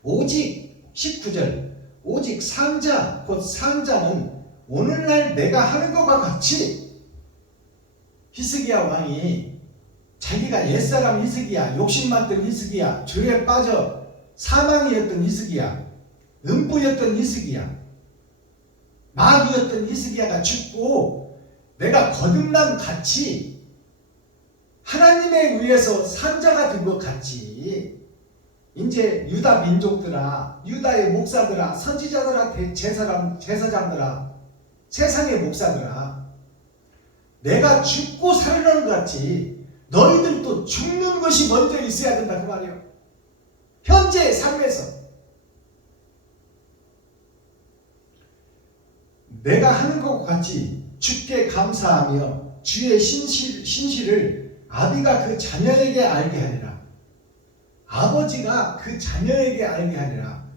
오직 19절 오직 산자 곧 산자는 오늘날 내가 하는 것과 같이. 히스기야 왕이 자기가 옛사람 히스기야, 욕심 많던 히스기야, 죄에 빠져 사망이었던 히스기야, 음부였던 히스기야, 마귀였던 히스기야가 죽고 내가 거듭난 같이 하나님에 의해서 산자가 된 것 같이 이제 유다 민족들아, 유다의 목사들아, 선지자들아, 제사장들아, 세상의 목사들아, 내가 죽고 살아나는 것 같이 너희들도 죽는 것이 먼저 있어야 된다 그 말이에요. 현재의 삶에서 내가 하는 것과 같이 주께 감사하며 주의 신실을 아비가 그 자녀에게 알게 하리라. 아버지가 그 자녀에게 알게 하리라.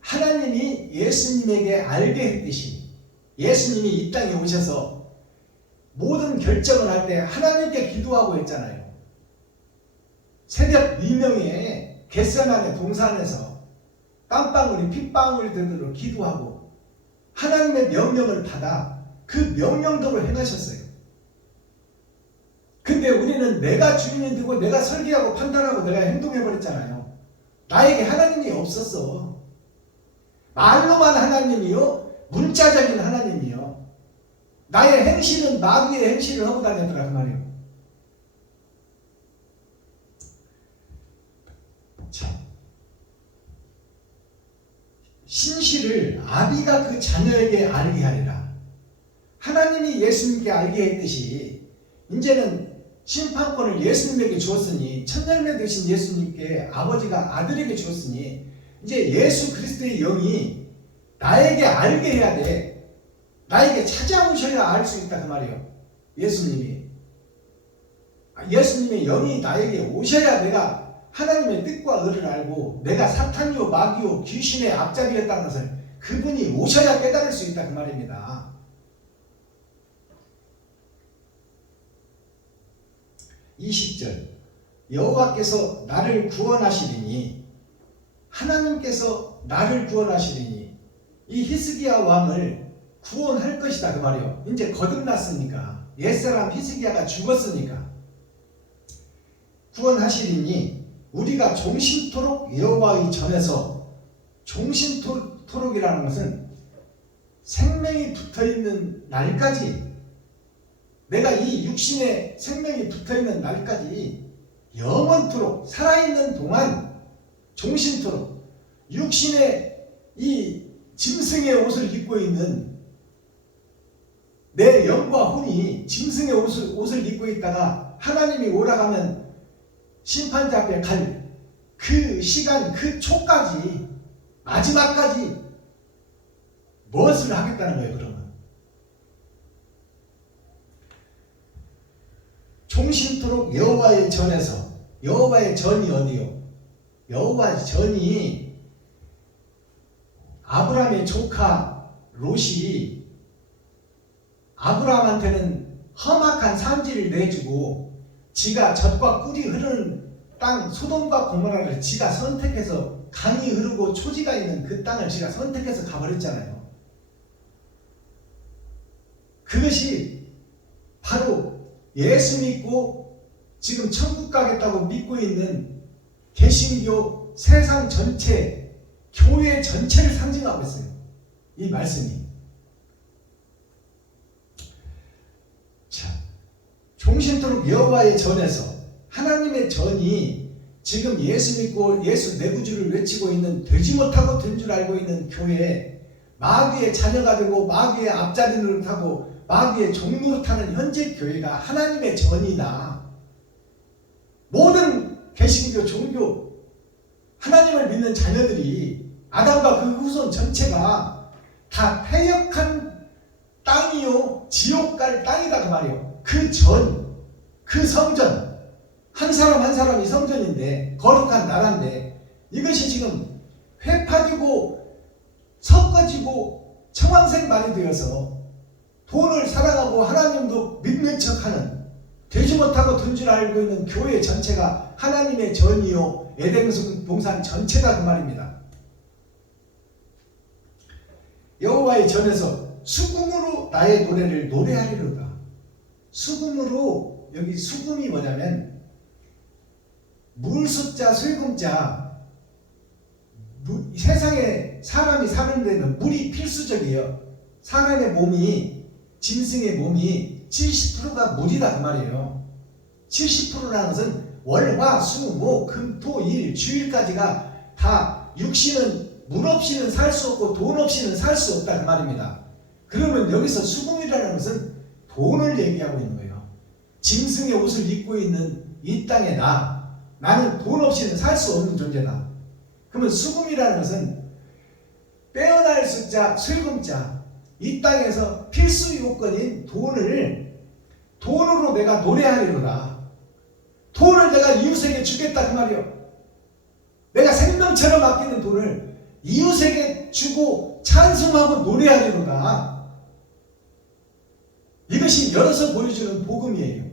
하나님이 예수님에게 알게 했듯이 예수님이 이 땅에 오셔서 모든 결정을 할 때 하나님께 기도하고 했잖아요. 새벽 미명에 겟세마네 동산에서 땀방울이 핏방울 되도록 기도하고 하나님의 명령을 받아 그 명령대로 행하셨어요. 근데 우리는 내가 주인이 되고 내가 설계하고 판단하고 내가 행동해버렸잖아요. 나에게 하나님이 없었어. 말로만 하나님이요, 문자적인 하나님이요. 나의 행실은 마귀의 행실을 하고 다녔더라 그 말이에요. 자, 신실을 아비가 그 자녀에게 알게 하리라. 하나님이 예수님께 알게 했듯이 이제는 심판권을 예수님에게 주었으니, 천열매 되신 예수님께 아버지가 아들에게 주었으니 이제 예수 그리스도의 영이 나에게 알게 해야 돼. 나에게 찾아오셔야 알 수 있다 그 말이에요. 예수님의 영이 나에게 오셔야 내가 하나님의 뜻과 의를 알고 내가 사탄이요 마귀요 귀신의 앞잡이였다는 것을 그분이 오셔야 깨달을 수 있다 그 말입니다. 20절 여호와께서 나를 구원하시리니, 하나님께서 나를 구원하시리니 이 히스기야 왕을 구원할 것이다 그 말이에요. 이제 거듭났으니까, 옛사람 히스기야가 죽었으니까 구원하시리니 우리가 종신토록 여호와의 전에서, 종신토록이라는 것은 생명이 붙어있는 날까지, 내가 이 육신에 생명이 붙어있는 날까지 영원토록 살아있는 동안 종신토록, 육신의 이 짐승의 옷을 입고 있는 내 영과 혼이 짐승의 옷을 입고 있다가 하나님이 오라가면 심판자 앞에 갈 그 시간, 그 초까지, 마지막까지 무엇을 하겠다는 거예요? 그러면 종신토록 여호와의 전에서, 여호와의 전이 어디요? 여호와의 전이 아브라함의 조카 롯이 아브라함한테는 험악한 산지를 내주고 지가 젖과 꿀이 흐르는 땅 소돔과 고모라를 지가 선택해서, 강이 흐르고 초지가 있는 그 땅을 지가 선택해서 가버렸잖아요. 그것이 바로 예수 믿고 지금 천국 가겠다고 믿고 있는 개신교 세상 전체, 교회 전체를 상징하고 있어요. 이 말씀이. 자, 종신토록 여호와의 전에서, 하나님의 전이 지금 예수 믿고 예수 내 구주를 외치고 있는, 되지 못하고 된 줄 알고 있는 교회에 마귀의 자녀가 되고 마귀의 앞자리 노릇하고 마귀의 종 노릇하는 현재 교회가 하나님의 전이다. 모든 개신교 종교 하나님을 믿는 자녀들이, 아담과 그 후손 전체가 다 패역한 땅이요 지옥 갈 땅이다 그 말이에요. 그 전, 그 성전, 한 사람 한 사람이 성전인데, 거룩한 나라인데, 이것이 지금 회파되고 섞어지고 청황생말이 되어서 돈을 사랑하고 하나님도 믿는 척하는, 되지 못하고 된 줄 알고 있는 교회 전체가 하나님의 전이요 에덴 동산 전체다 그 말입니다. 여호와의 전에서 수금으로 나의 노래를 노래하리로다. 수금으로, 여기 수금이 뭐냐면 물숫자 쇠금자, 세상에 사람이 사는 데는 물이 필수적이에요. 사람의 몸이, 짐승의 몸이 70%가 물이다 그 말이에요. 70%라는 것은 월, 화, 수, 목, 금, 토, 일, 주일까지가 다 육신은 물 없이는 살 수 없고 돈 없이는 살 수 없다 그 말입니다. 그러면 여기서 수금이라는 것은 돈을 얘기하고 있는 거예요. 짐승의 옷을 입고 있는 이 땅에 나는 돈 없이는 살 수 없는 존재다. 그러면 수금이라는 것은 빼어날 숫자, 쇠금자, 이 땅에서 필수 요건인 돈으로 내가 노래하리로다. 돈을 내가 이웃에게 주겠다 그 말이요. 내가 생명처럼 아끼는 돈을 이웃에게 주고 찬송하고 노래하리로다. 이것이 열어서 보여주는 복음이에요.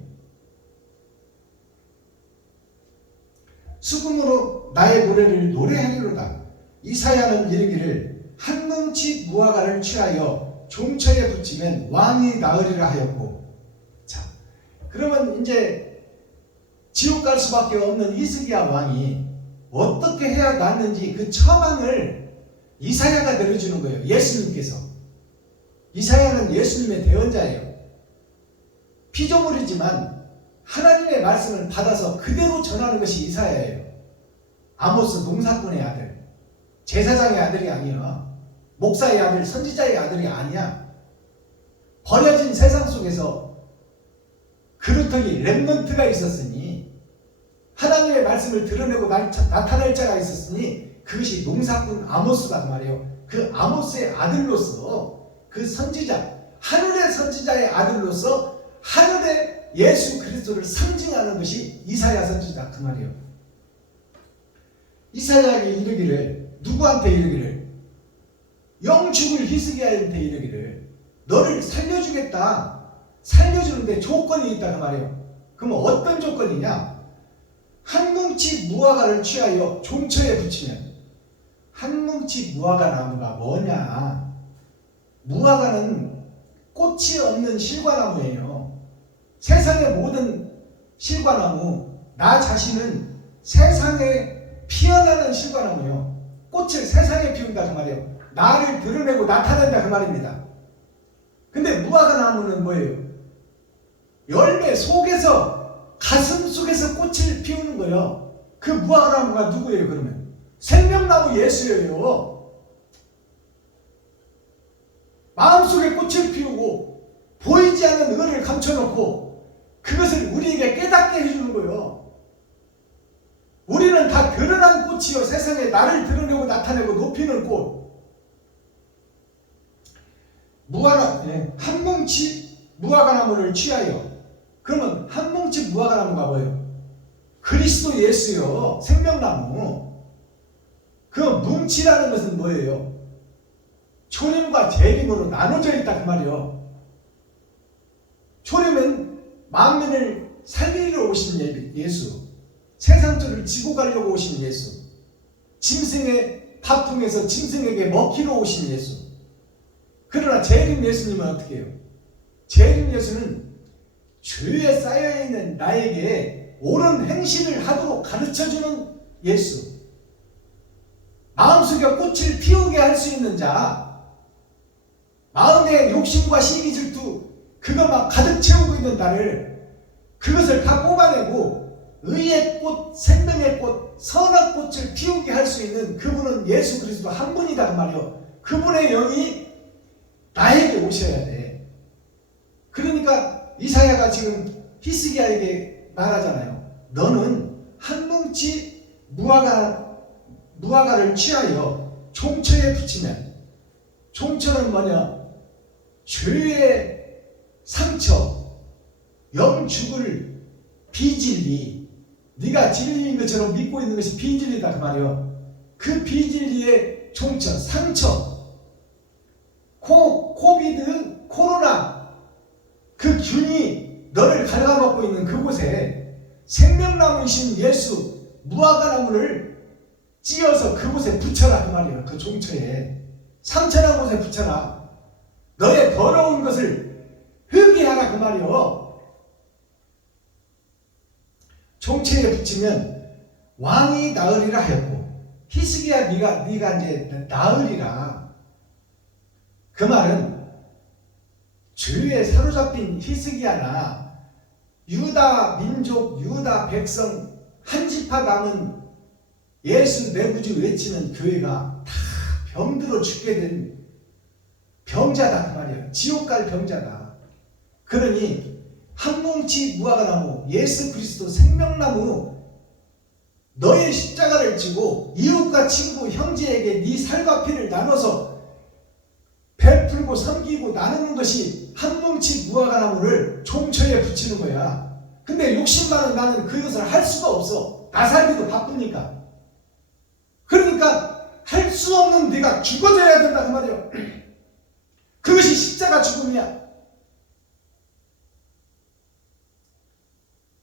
수금으로 나의 노래를 노래하리로다. 이사야는 이르기를 한 뭉치 무화과를 취하여 종처에 붙이면 왕이 나으리라 하였고. 자, 그러면 이제 지옥 갈 수밖에 없는 히스기야 왕이 어떻게 해야 낫는지 그 처방을 이사야가 내려주는 거예요. 예수님께서. 이사야는 예수님의 대언자예요. 피조물이지만 하나님의 말씀을 받아서 그대로 전하는 것이 이사야예요. 아모스 농사꾼의 아들, 제사장의 아들이 아니야. 목사의 아들, 선지자의 아들이 아니야. 버려진 세상 속에서 그루터기 렘넌트가 있었으니, 하나님의 말씀을 드러내고 나타날 자가 있었으니 그것이 농사꾼 아모스다 그 말이에요. 그 아모스의 아들로서, 그 선지자, 하늘의 선지자의 아들로서 하늘의 예수 그리스도를 상징하는 것이 이사야 선지자 그 말이에요. 이사야에게 이르기를, 누구한테 이르기를? 영죽을 히스기야한테 이르기를, 너를 살려주겠다. 살려주는데 조건이 있다 그 말이에요. 그럼 어떤 조건이냐? 한 뭉치 무화과를 취하여 종처에 붙이면. 한 뭉치 무화과 나무가 뭐냐? 무화과는 꽃이 없는 실과나무예요. 세상의 모든 실과나무, 나 자신은 세상에 피어나는 실과나무예요. 꽃을 세상에 피운다 그 말이에요. 나를 드러내고 나타낸다 그 말입니다. 근데 무화과 나무는 뭐예요? 열매 속에서, 가슴 속에서 꽃을 피우는 거예요. 그 무화과 나무가 누구예요 그러면? 생명나무 예수예요. 마음속에 꽃을 피우고 보이지 않는 은을 감춰놓고 그것을 우리에게 깨닫게 해주는 거예요. 우리는 다 드러난 꽃이요, 세상에 나를 드러내고 나타내고 높이는 꽃. 한 뭉치 무화과 나무를 취하여. 그러면 한 뭉치 무화과 나무가 뭐예요? 그리스도 예수요, 생명나무. 그 뭉치라는 것은 뭐예요? 초림과 재림으로 나눠져 있다 그 말이요. 초림은 만민을 살리러 오신 예수, 세상들을 지고 가려고 오신 예수, 짐승의 밥통에서 짐승에게 먹히러 오신 예수. 그러나 재림 예수님은 어떻게 해요? 재림 예수는 죄에 쌓여있는 나에게 옳은 행실을 하도록 가르쳐주는 예수. 마음속에 꽃을 피우게 할 수 있는 자, 마음의 욕심과 시기 질투 그거 막 가득 채우고 있는 나를, 그것을 다 뽑아내고 의의 꽃, 생명의 꽃, 선한 꽃을 피우게 할 수 있는 그분은 예수 그리스도 한 분이다 그 말이요. 그분의 영이 나에게 오셔야 돼. 그러니까 이사야가 지금 히스기야에게 말하잖아요. 너는 한 뭉치 무화과를 취하여 종처에 붙이면, 종처는 뭐냐? 죄의 상처, 영죽을 비진리, 네가 진리인 것처럼 믿고 있는 것이 비진리다 그 말이요. 그 비진리의 종처, 상처, 코비드, 코로나, 그 균이 너를 갉아먹고 있는 그곳에 생명나무이신 예수 무화과나무를 찧어서 그곳에 붙여라 그 말이에요. 그 종처에 상처난 곳에 붙여라. 너의 더러운 것을 흡기하라 그 말이요. 종처에 붙이면 왕이 나으리라 하였고, 히스기야 네가 이제 나으리라. 그 말은 죄에 사로잡힌 히스기야나 유다 민족, 유다 백성 한 지파 남은 예수 내부주 외치는 교회가 다 병들어 죽게 된 병자다 그 말이야. 지옥 갈 병자다. 그러니 한 뭉치 무화과나무, 예수 그리스도 생명나무, 너의 십자가를 지고 이웃과 친구, 형제에게 네 살과 피를 나눠서 베풀고 섬기고 나누는 것이 한 뭉치 무화과나무를 종처에 붙이는 거야. 근데 욕심 많은 나는 그것을 할 수가 없어. 나 살기도 바쁘니까. 그러니까 할 수 없는 네가 죽어져야 된다 그 말이에요. 그것이 십자가 죽음이야.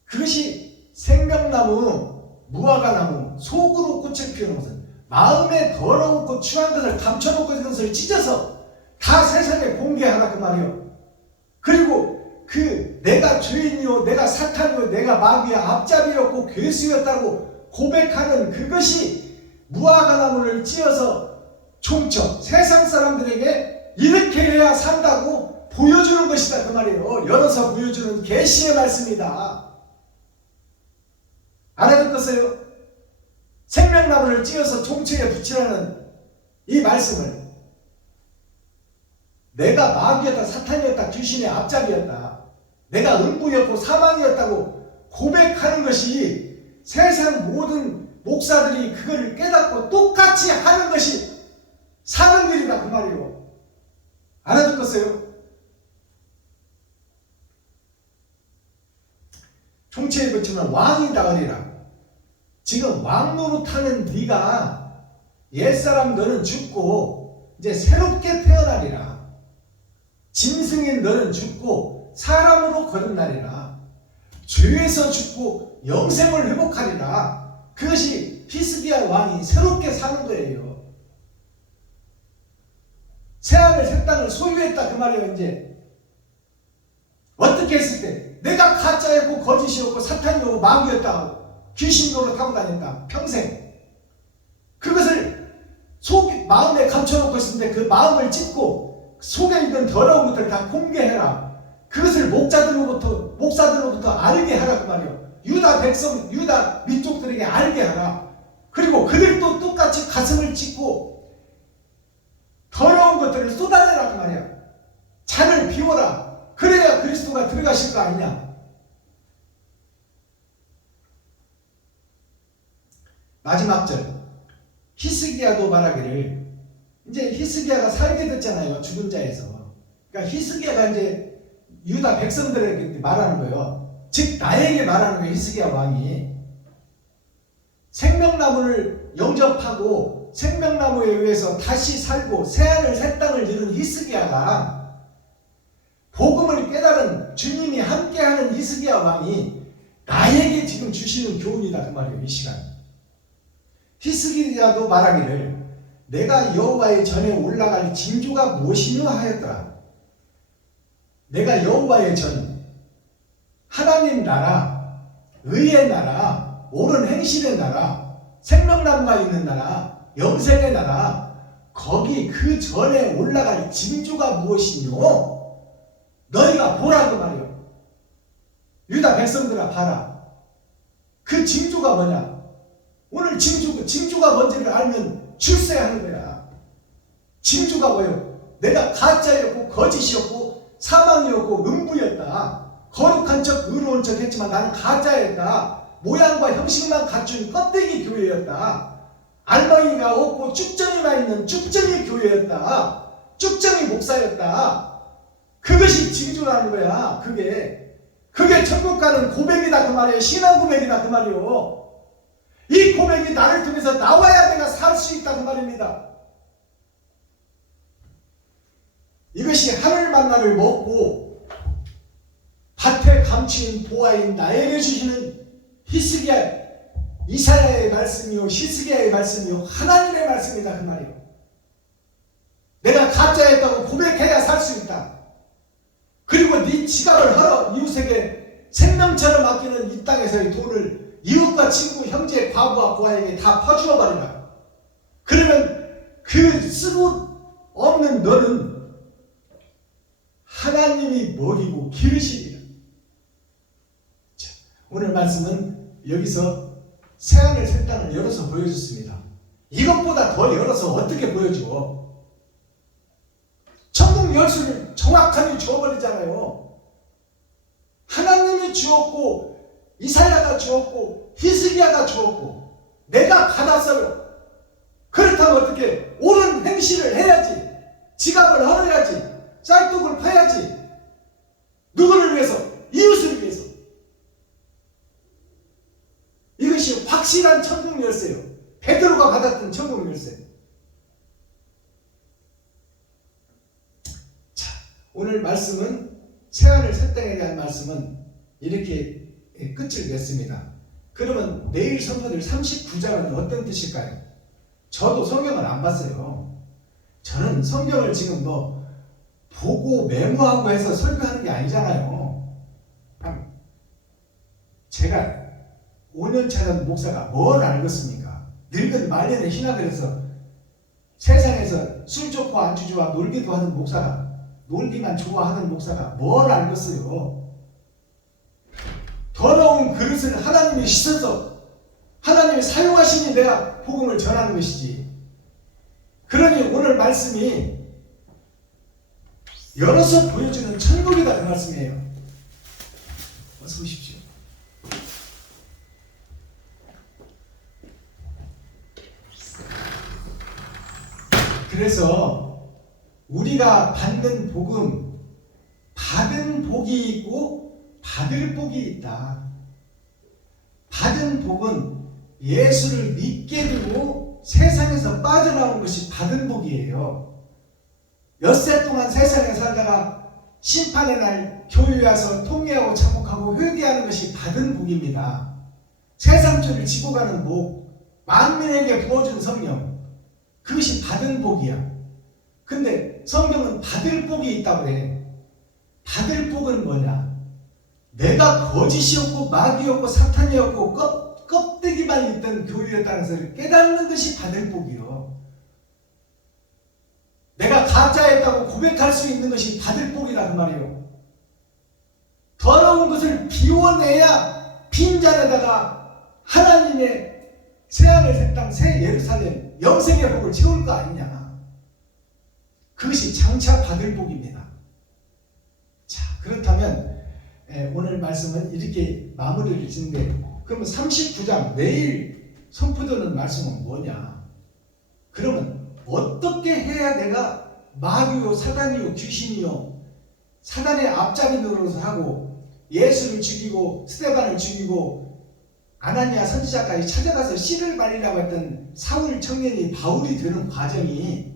그것이 생명나무, 무화과나무, 속으로 꽃을 피우는 것은 마음에 더러웠고 추한 것을 감춰놓고 있는 것을 찢어서 다 세상에 공개하라 그 말이요. 그리고 그 내가 죄인이요, 내가 사탄이요, 내가 마귀야, 앞잡이였고 괴수였다고 고백하는 그것이 무화과나무를 찧어서 종처, 세상 사람들에게 이렇게 해야 산다고 보여주는 것이다 그 말이에요. 열어서 보여주는 계시의 말씀이다. 알아듣겠어요? 생명나무를 찧어서 종체에 붙이라는 이 말씀을 내가 마귀였다, 사탄이었다, 귀신의 앞잡이였다, 내가 음부였고 사망이었다고 고백하는 것이 세상 모든 목사들이 그거를 깨닫고 똑같이 하는 것이 사는 길이다 그 말이에요. 알아듣겠어요? 총체에 붙이면 왕이 나으리라. 지금 왕 노릇하는 네가 옛사람 너는 죽고 이제 새롭게 태어나리라. 짐승인 너는 죽고 사람으로 거듭나리라. 죄에서 죽고 영생을 회복하리라. 그것이 히스기야 왕이 새롭게 사는 거예요. 새하늘 새 땅을 소유했다 그 말이에요. 이제 어떻게 했을 때 내가 가짜였고 거짓이었고 사탄이었고 마귀였다, 귀신 노릇하고 다녔다 평생. 그것을 마음에 감춰놓고 있었는데 그 마음을 찢고 속에 있는 더러운 것들을 다 공개해라. 그것을 목사들로부터 알게 하라 그 말이에요. 유다 백성, 유다 민족들에게 알게 하라. 그리고 그들도 똑같이 가슴을 찢고 더러운 것들을 쏟아내라 그 말이야. 잔을 비워라. 그래야 그리스도가 들어가실 거 아니냐. 마지막 절 히스기야도 말하기를, 이제 히스기야가 살게 됐잖아요. 죽은 자에서. 그러니까 히스기야가 이제 유다 백성들에게 말하는 거예요. 즉 나에게 말하는 거예요. 히스기야 왕이 생명나무를 영접하고 생명나무에 의해서 다시 살고 새하늘 새 땅을 이룬 히스기야가, 복음을 깨달은 주님이 함께하는 히스기야 왕이 나에게 지금 주시는 교훈이다 그 말이에요. 이 시간 히스기야도 말하기를 내가 여호와의 전에 올라갈 징조가 무엇이며 하였더라. 내가 여호와의 전, 하나님 나라, 의의 나라, 옳은 행실의 나라, 생명나무가 있는 나라, 영생의 나라, 거기 그 전에 올라갈 징조가 무엇이뇨? 너희가 보라 그 말이요. 유다 백성들아 봐라. 그 징조가 뭐냐? 오늘 징조가 뭔지를 알면 출세하는 거야. 징조가 뭐예요? 내가 가짜였고 거짓이었고 사망이었고 음부였다. 거룩한 척 의로운 척 했지만 나는 가짜였다. 모양과 형식만 갖춘 껍데기 교회였다. 알맹이가 없고 쭉정이만 있는 쭉정이 교회였다. 쭉정이 목사였다. 그것이 징조라는 거야. 그게 천국 가는 고백이다 그 말이에요. 신앙 고백이다 그 말이에요. 이 고백이 나를 통해서 나와야 내가 살 수 있다 그 말입니다. 이것이 하늘 만나를 먹고 밭에 감추인 보아인 나에게 주시는 히스기야, 이사야의 말씀이요 히스기야의 말씀이요 하나님의 말씀이다 그 말이에요. 내가 가짜였다고 고백해야 살 수 있다. 그리고 네 지갑을 헐어 이웃에게 생명처럼 아끼는 이 땅에서의 돈을 이웃과 친구, 형제, 과부와 고아에게 다 퍼주어 버리라. 그러면 그 쓰고 없는 너는 하나님이 먹이고 기르시리라. 자, 오늘 말씀은 여기서 새하늘 새 땅을 열어서 보여줬습니다. 이것보다 더 열어서 어떻게 보여줘? 천국 열쇠를 정확하게 주어버리잖아요. 하나님이 주었고 이사야가 주었고 히스기야가 주었고 내가 받았어요. 그렇다면 어떻게? 옳은 행실을 해야지. 지갑을 헐어야지. 쌀떡을 파야지. 누구를 위해서? 이웃을 위해서. 이것이 확실한 천국 열쇠예요. 베드로가 받았던 천국 열쇠. 자, 오늘 말씀은 새하늘 새 땅에 대한 말씀은 이렇게 끝을 냈습니다. 그러면 내일 선포될 39장은 어떤 뜻일까요? 저도 성경을 안 봤어요. 저는 성경을 지금 보고 메모하고 해서 설교하는 게 아니잖아요. 제가 5년차 된 목사가 뭘 알겠습니까? 늙은 말년에 신학을 해서 세상에서 술 좋고 안주 좋아 놀기도 하는 목사가 놀기만 좋아하는 목사가 뭘 알겠어요? 더러운 그릇을 하나님이 씻어서 하나님이 사용하시니 내가 복음을 전하는 것이지. 그러니 오늘 말씀이 열어서 보여주는 천국이다 그 말씀이에요. 어서 오십시오. 그래서 우리가 받는 복음, 받은 복이 있고 받을 복이 있다. 받은 복은 예수를 믿게 되고 세상에서 빠져나온 것이 받은 복이에요. 엿새 동안 세상에 살다가 심판의 날 교회에 와서 통회하고 참목하고 회개하는 것이 받은 복입니다. 세상죄를 지고 가는 복, 만민에게 부어준 성령, 그것이 받은 복이야. 근데 성경은 받을 복이 있다고 해. 받을 복은 뭐냐? 내가 거짓이었고 마귀였고 사탄이었고 껍데기만 있던 교회였다는 것을 깨닫는 것이 받을 복이요. 내가 가짜였다고 고백할 수 있는 것이 받을 복이다 그 말이요. 더러운 것을 비워내야 빈잔에다가 하나님의 새하늘 새 땅 새 예루살렘 영생의 복을 채울 거 아니냐. 그것이 장차 받을 복입니다. 자, 그렇다면 오늘 말씀은 이렇게 마무리를 짓는데, 그러면 39장 내일 선포되는 말씀은 뭐냐? 그러면 어떻게 해야 내가 마귀요 사단이요 귀신이요 사단의 앞잡이 노릇을 하고 예수를 죽이고 스데반을 죽이고 아나니아 선지자까지 찾아가서 씨를 말리라고 했던 사울 청년이 바울이 되는 과정이,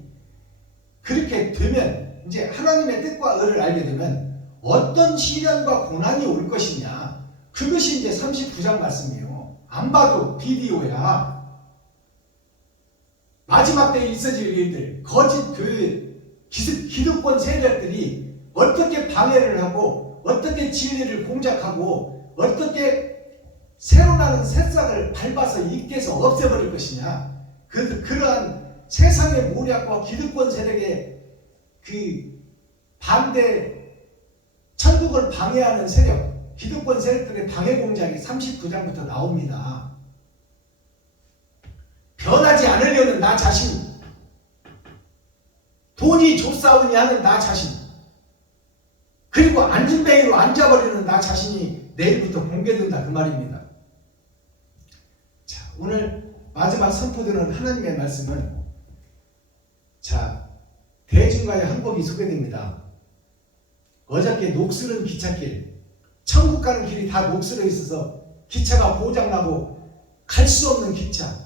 그렇게 되면 이제 하나님의 뜻과 의를 알게 되면 어떤 시련과 고난이 올 것이냐, 그것이 이제 39장 말씀이에요. 안 봐도 비디오야. 마지막 때에 있어질 일들, 거짓 기득권 세력들이 어떻게 방해를 하고 어떻게 진리를 공작하고 어떻게 새로 나는 새싹을 밟아서 입게서 없애버릴 것이냐. 그러한 세상의 모략과 기득권 세력의 그 반대, 천국을 방해하는 세력, 기득권 세력들의 방해 공작이 39장부터 나옵니다. 변하지 않으려는 나 자신, 돈이 좁사오니 하는 나 자신, 그리고 안진뱅이로 앉아버리는 나 자신이 내일부터 공개된다 그 말입니다. 자, 오늘 마지막 선포되는 하나님의 말씀은, 자, 대중가의 한복이 소개됩니다. 어저께 녹슬은 기찻길, 천국 가는 길이 다 녹슬어 있어서 기차가 고장나고 갈 수 없는 기차,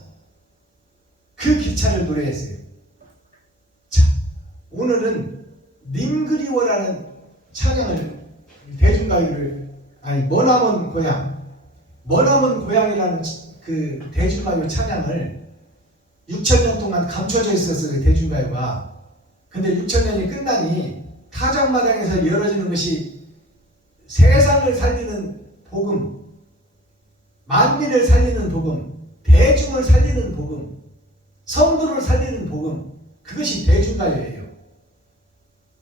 그 기차를 노래했어요. 자, 오늘은 님 그리워라는 찬양을, 대중가요를, 머나먼 고향이라는 그 대중가요 찬양을 6,000년 동안 감춰져 있었어요, 대중가요가. 근데 6,000년이 끝나니 타작마당에서 열어지는 것이 세상을 살리는 복음, 만민을 살리는 복음, 대중을 살리는 복음, 성도를 살리는 복음, 그것이 대중가요예요.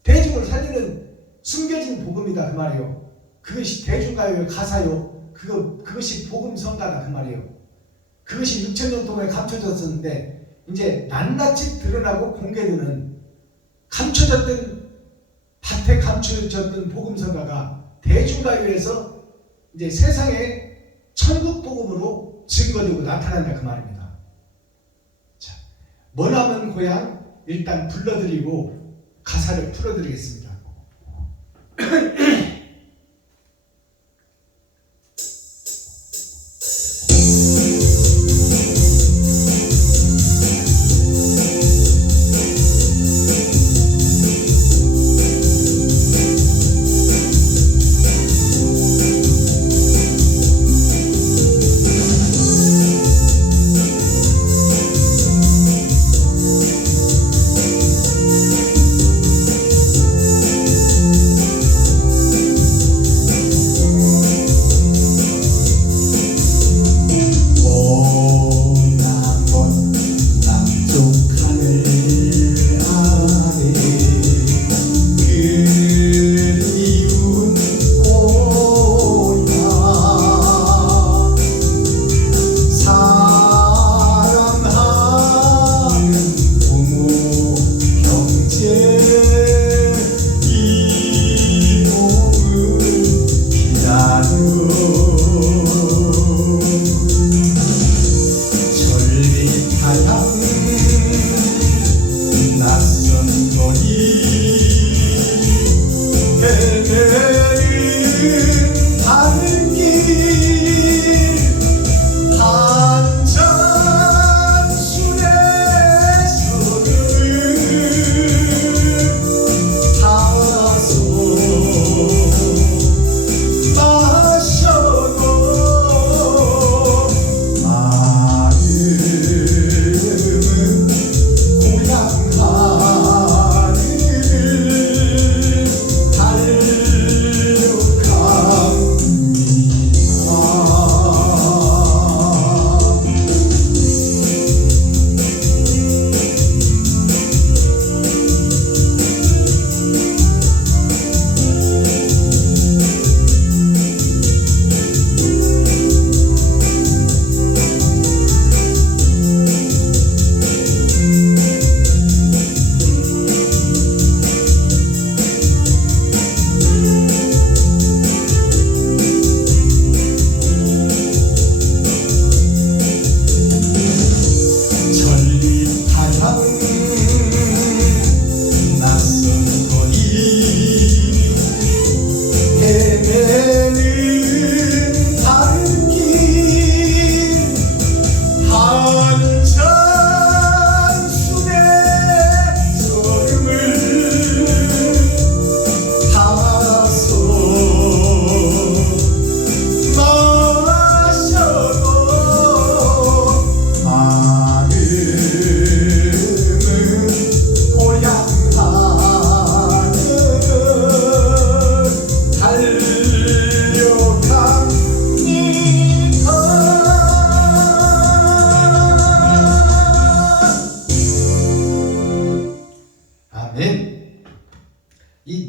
대중을 살리는 숨겨진 복음이다 그 말이요. 그것이 대중가요의 가사요. 그것이 복음성가다 그 말이요. 그것이 6,000년 동안 감춰졌었는데 이제 낱낱이 드러나고 공개되는, 감춰졌던 밭에 감춰졌던 복음성가가 대중가요에서 이제 세상의 천국 복음으로 증거되고 나타난다 그 말입니다. 자, 머나먼 고향 일단 불러드리고 가사를 풀어드리겠습니다.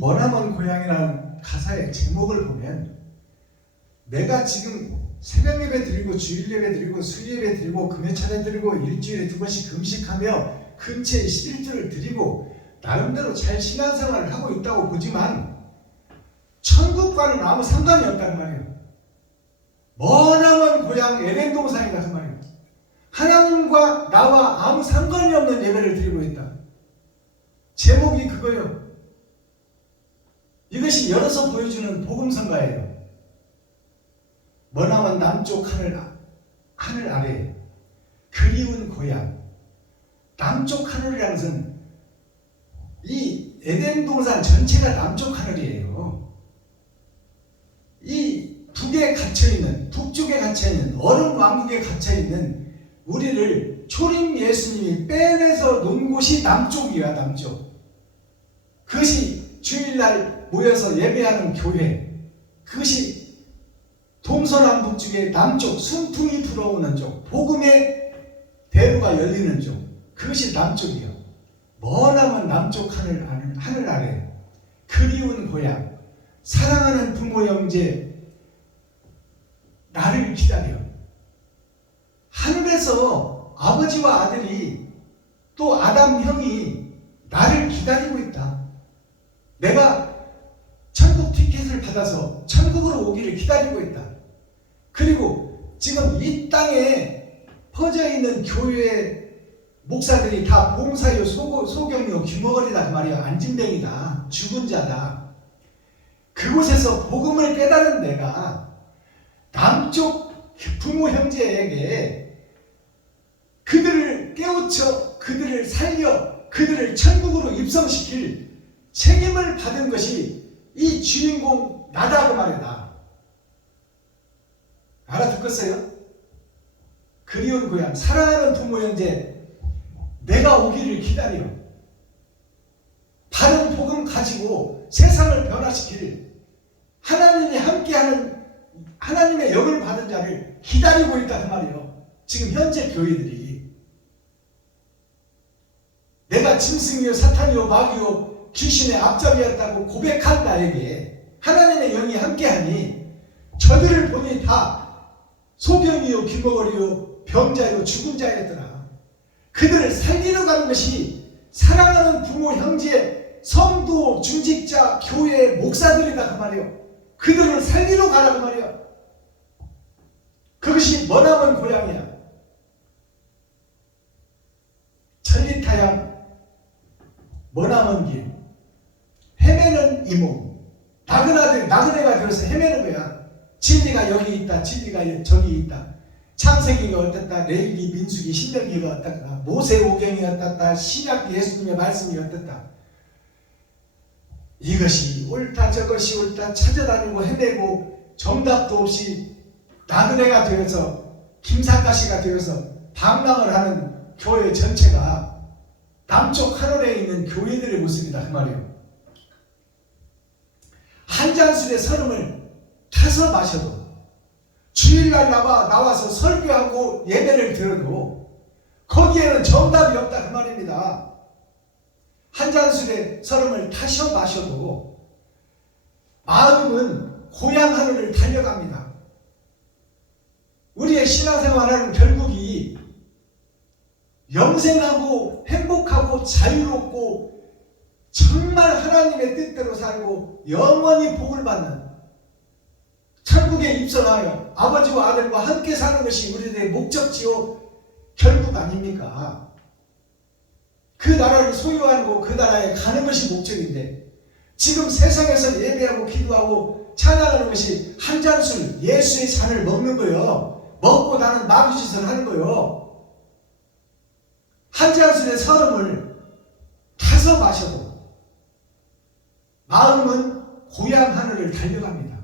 머나먼 고향이라는 가사의 제목을 보면 내가 지금 새벽 예배 드리고 주일 예배 드리고 술 예배 드리고 금요 차례 드리고 일주일에 2번씩 금식하며 근처에 11조를 드리고 나름대로 잘 신앙생활을 하고 있다고 보지만 천국과는 아무 상관이 없다는 말이에요. 머나먼 고향 에덴 동산이다 그 말이에요. 하나님과 나와 아무 상관이 없는 예배를 드리고 있다. 제목이 그거예요. 이것이 열어서 보여주는 복음성가예요. 머나먼 남쪽 하늘 아래 그리운 고향. 남쪽 하늘이라는 것은 이 에덴 동산 전체가 남쪽 하늘이에요. 이 북에 갇혀있는, 북쪽에 갇혀있는, 얼음 왕국에 갇혀있는 우리를 초림 예수님이 빼내서 놓은 곳이 남쪽이야, 남쪽. 그것이 주일날 모여서 예배하는 교회. 그것이 동서남북쪽의 남쪽, 순풍이 불어오는 쪽, 복음의 대로가 열리는 쪽. 그것이 남쪽이요. 머나먼 남쪽 하늘 아래 그리운 고향, 사랑하는 부모 형제 나를 기다려. 하늘에서 아버지와 아들이 또 아담 형이 나를 기다리고 있다. 내가 천국 티켓을 받아서 천국으로 오기를 기다리고 있다. 그리고 지금 이 땅에 퍼져 있는 교회 목사들이 다 봉사요, 소경요, 규모거리다 그 말이야. 안진뱅이다, 죽은 자다. 그곳에서 복음을 깨달은 내가 남쪽 부모 형제에게 그들을 깨우쳐, 그들을 살려, 그들을 천국으로 입성시킬 책임을 받은 것이 이 주인공 나다 그 말이다. 알아듣겠어요? 그리운 고향, 사랑하는 부모 형제 내가 오기를 기다려. 바른 복음 가지고 세상을 변화시킬 하나님이 함께하는 하나님의 영을 받은 자를 기다리고 있다 그 말이에요. 지금 현재 교회들이 내가 짐승이요 사탄이요 마귀요 귀신의 앞잡이였다고 고백한 나에게 하나님의 영이 함께하니 저들을 보니 다 소경이요 귀머거리요 병자요 죽은 자였더라. 그들을 살리러 가는 것이 사랑하는 부모 형제 성도 중직자 교회 목사들이다 그 말이에요. 그들을 살리러 가라 그 말이에요. 그것이 머나먼 고향이야. 천리타양 머나먼 길 헤매는 이몸 나그네가 되어서 헤매는 거야. 진리가 여기 있다, 진리가 저기 있다. 창세기가 어떻다, 레위기, 민수기, 신명기가 어떻다, 모세오경이 어떻다, 신약 예수님의 말씀이 어떻다. 이것이 옳다 저것이 옳다 찾아다니고 헤매고 정답도 없이 나그네가 되어서 김사가시가 되어서 방랑을 하는 교회 전체가 남쪽 하늘에 있는 교회들의 모습이다 그 말이에요. 한 잔술의 설음을 타서 마셔도 주일날 나와서 설교하고 예배를 들어도 거기에는 정답이 없다 그 말입니다. 한 잔술의 설음을 타셔 마셔도 마음은 고향 하늘을 달려갑니다. 우리의 신앙생활은 결국이 영생하고 행복하고 자유롭고 정말 하나님의 뜻대로 살고 영원히 복을 받는 천국에 입성하여 아버지와 아들과 함께 사는 것이 우리들의 목적지요 결국 아닙니까? 그 나라를 소유하고 그 나라에 가는 것이 목적인데 지금 세상에서 예배하고 기도하고 찬양하는 것이 한 잔술 예수의 잔을 먹는 거예요. 먹고 나는 마귀짓을 하는 거예요. 한 잔술의 설음을 타서 마셔도 마음은 고향 하늘을 달려갑니다.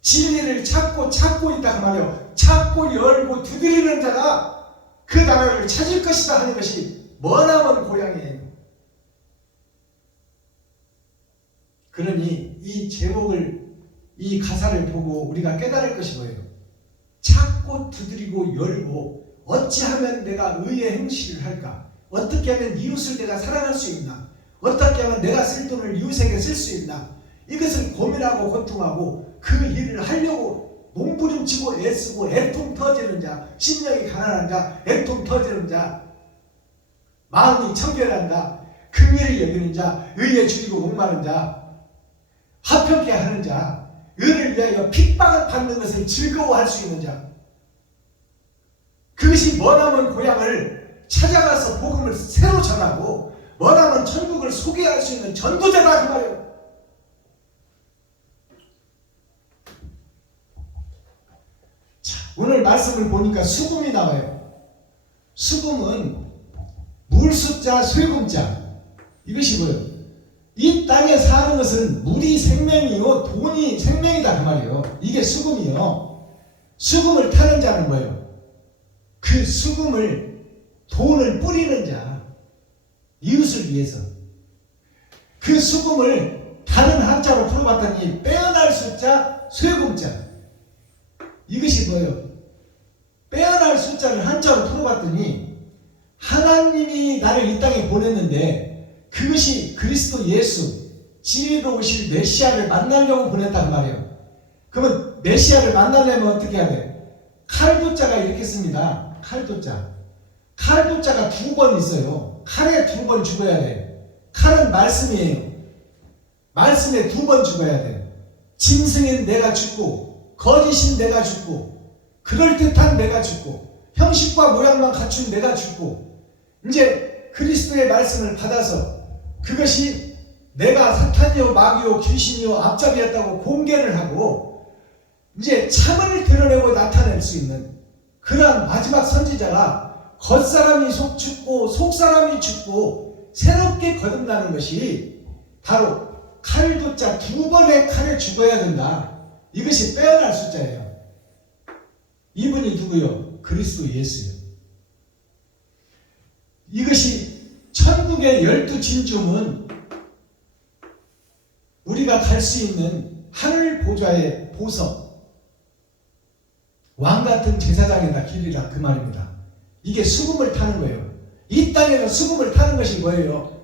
진리를 찾고 있다 그 말이에요. 찾고 열고 두드리는 자가 그 나라를 찾을 것이다 하는 것이 머나먼 고향이에요. 그러니 이 제목을 이 가사를 보고 우리가 깨달을 것이 뭐예요? 찾고 두드리고 열고 어찌하면 내가 의의 행실을 할까? 어떻게 하면 이웃을 내가 사랑할 수 있나? 어떻게 하면 내가 쓸 돈을 이웃에게 쓸 수 있나? 이것을 고민하고 고통하고 그 일을 하려고 몸부림치고 애쓰고 애통 터지는 자, 심령이 가난한 자, 애통 터지는 자, 마음이 청결한 자, 긍휼히 여기는 자, 의에 줄이고 목마른 자, 화평케 하는 자, 의를 위하여 핍박을 받는 것을 즐거워할 수 있는 자, 그것이 머나먼 고향을 찾아가서 복음을 새로 전하고 머나먼 천국을 소개할 수 있는 전도자다 그 말이에요. 자, 오늘 말씀을 보니까 수금이 나와요. 수금은 물숫자 쇠금자, 이것이 뭐예요? 이 땅에 사는 것은 물이 생명이요 돈이 생명이다 그 말이에요. 이게 수금이요. 수금을 타는 자는 뭐예요? 그 수금을 돈을 뿌리는 자, 이웃을 위해서. 그 수금을 다른 한자로 풀어봤더니 빼어날 숫자 쇠금자, 이것이 뭐예요? 빼어날 숫자를 한자로 풀어봤더니 하나님이 나를 이 땅에 보냈는데 그것이 그리스도 예수, 지혜로우실 메시아를 만나려고 보냈단 말이에요. 그러면 메시아를 만나려면 어떻게 해야 돼? 칼도자가 이렇게 씁니다. 칼도자. 칼도자가 2번 있어요. 칼에 2번 죽어야 돼. 칼은 말씀이에요. 말씀에 2번 죽어야 돼. 짐승인 내가 죽고, 거짓인 내가 죽고, 그럴듯한 내가 죽고, 형식과 모양만 갖춘 내가 죽고, 이제 그리스도의 말씀을 받아서 그것이 내가 사탄이요 마귀요 귀신이요 앞잡이였다고 공개를 하고 이제 참을 드러내고 나타낼 수 있는 그러한 마지막 선지자가 겉사람이 죽고 속사람이 죽고 새롭게 거듭나는 것이 바로 칼도자 2번의 칼에 죽어야 된다. 이것이 빼어날 숫자예요. 이분이 누구요? 그리스도 예수요. 이것이 천국의 12진주문, 우리가 갈 수 있는 하늘 보좌의 보석, 왕같은 제사장이다 길이라 그 말입니다. 이게 수금을 타는 거예요. 이 땅에서 수금을 타는 것이 뭐예요?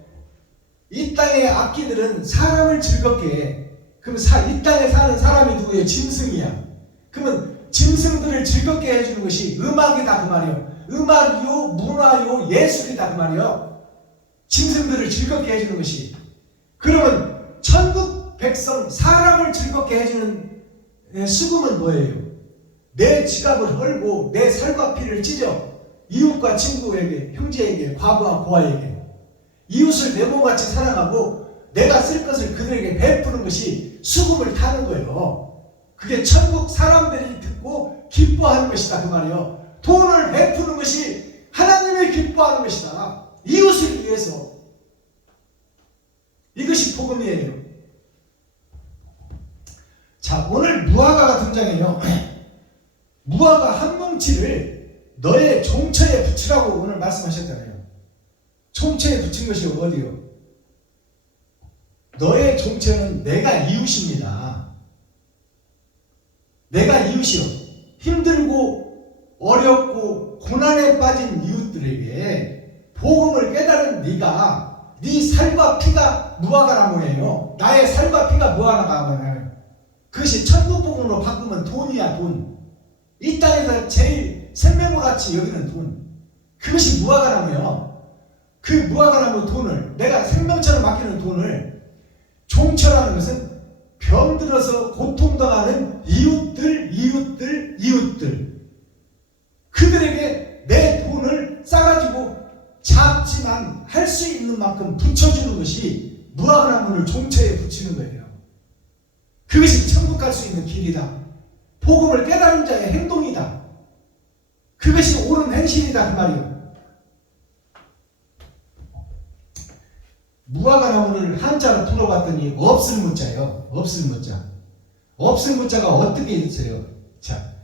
이 땅의 악기들은 사람을 즐겁게 해. 그럼 이 땅에 사는 사람이 누구예요? 짐승이야. 그러면 짐승들을 즐겁게 해주는 것이 음악이다 그 말이에요. 음악이요 문화요 예술이다 그 말이에요. 짐승들을 즐겁게 해주는 것이. 그러면 천국 백성 사람을 즐겁게 해주는 수금은 뭐예요? 내 지갑을 헐고 내 살과 피를 찢어 이웃과 친구에게, 형제에게, 과부와 고아에게 이웃을 내 몸같이 사랑하고 내가 쓸 것을 그들에게 베푸는 것이 수금을 타는 거예요. 그게 천국 사람들이 듣고 기뻐하는 것이다 그 말이에요. 돈을 베푸는 것이 하나님을 기뻐하는 것이다. 이웃을 위해서. 이것이 복음이에요. 자, 오늘 무화과가 등장해요. 무화과 한 뭉치를 너의 종처에 붙이라고 오늘 말씀하셨잖아요. 종처에 붙인 것이 어디요? 너의 종처는 내가 이웃입니다. 내가 이웃이요. 힘들고 어렵고 고난에 빠진 이웃들에게 복음을 깨달은 네가, 네 살과 피가 무화과나무예요. 나의 살과 피가 무화과나무예요. 그것이 천국 복음으로 바꾸면 돈이야 돈. 이 땅에서 제일 생명과 같이 여기는 돈. 그것이 무화과나무예요. 그 무화과나무 돈을, 내가 생명처럼 맡기는 돈을, 종처라는 것은 병들어서 고통당하는 이웃들 그들에게 내 돈을 싸가지고 작지만 할 수 있는 만큼 붙여주는 것이 무화과나무를 종처에 붙이는 거예요. 그것이 천국 갈 수 있는 길이다. 복음을 깨달은 자의 행동이다. 그것이 옳은 행실이다 그 말이에요. 무화과나무를 한자로 풀어봤더니 없을 무자예요. 없을 무자. 없을 무자가 어떻게 있어요? 자,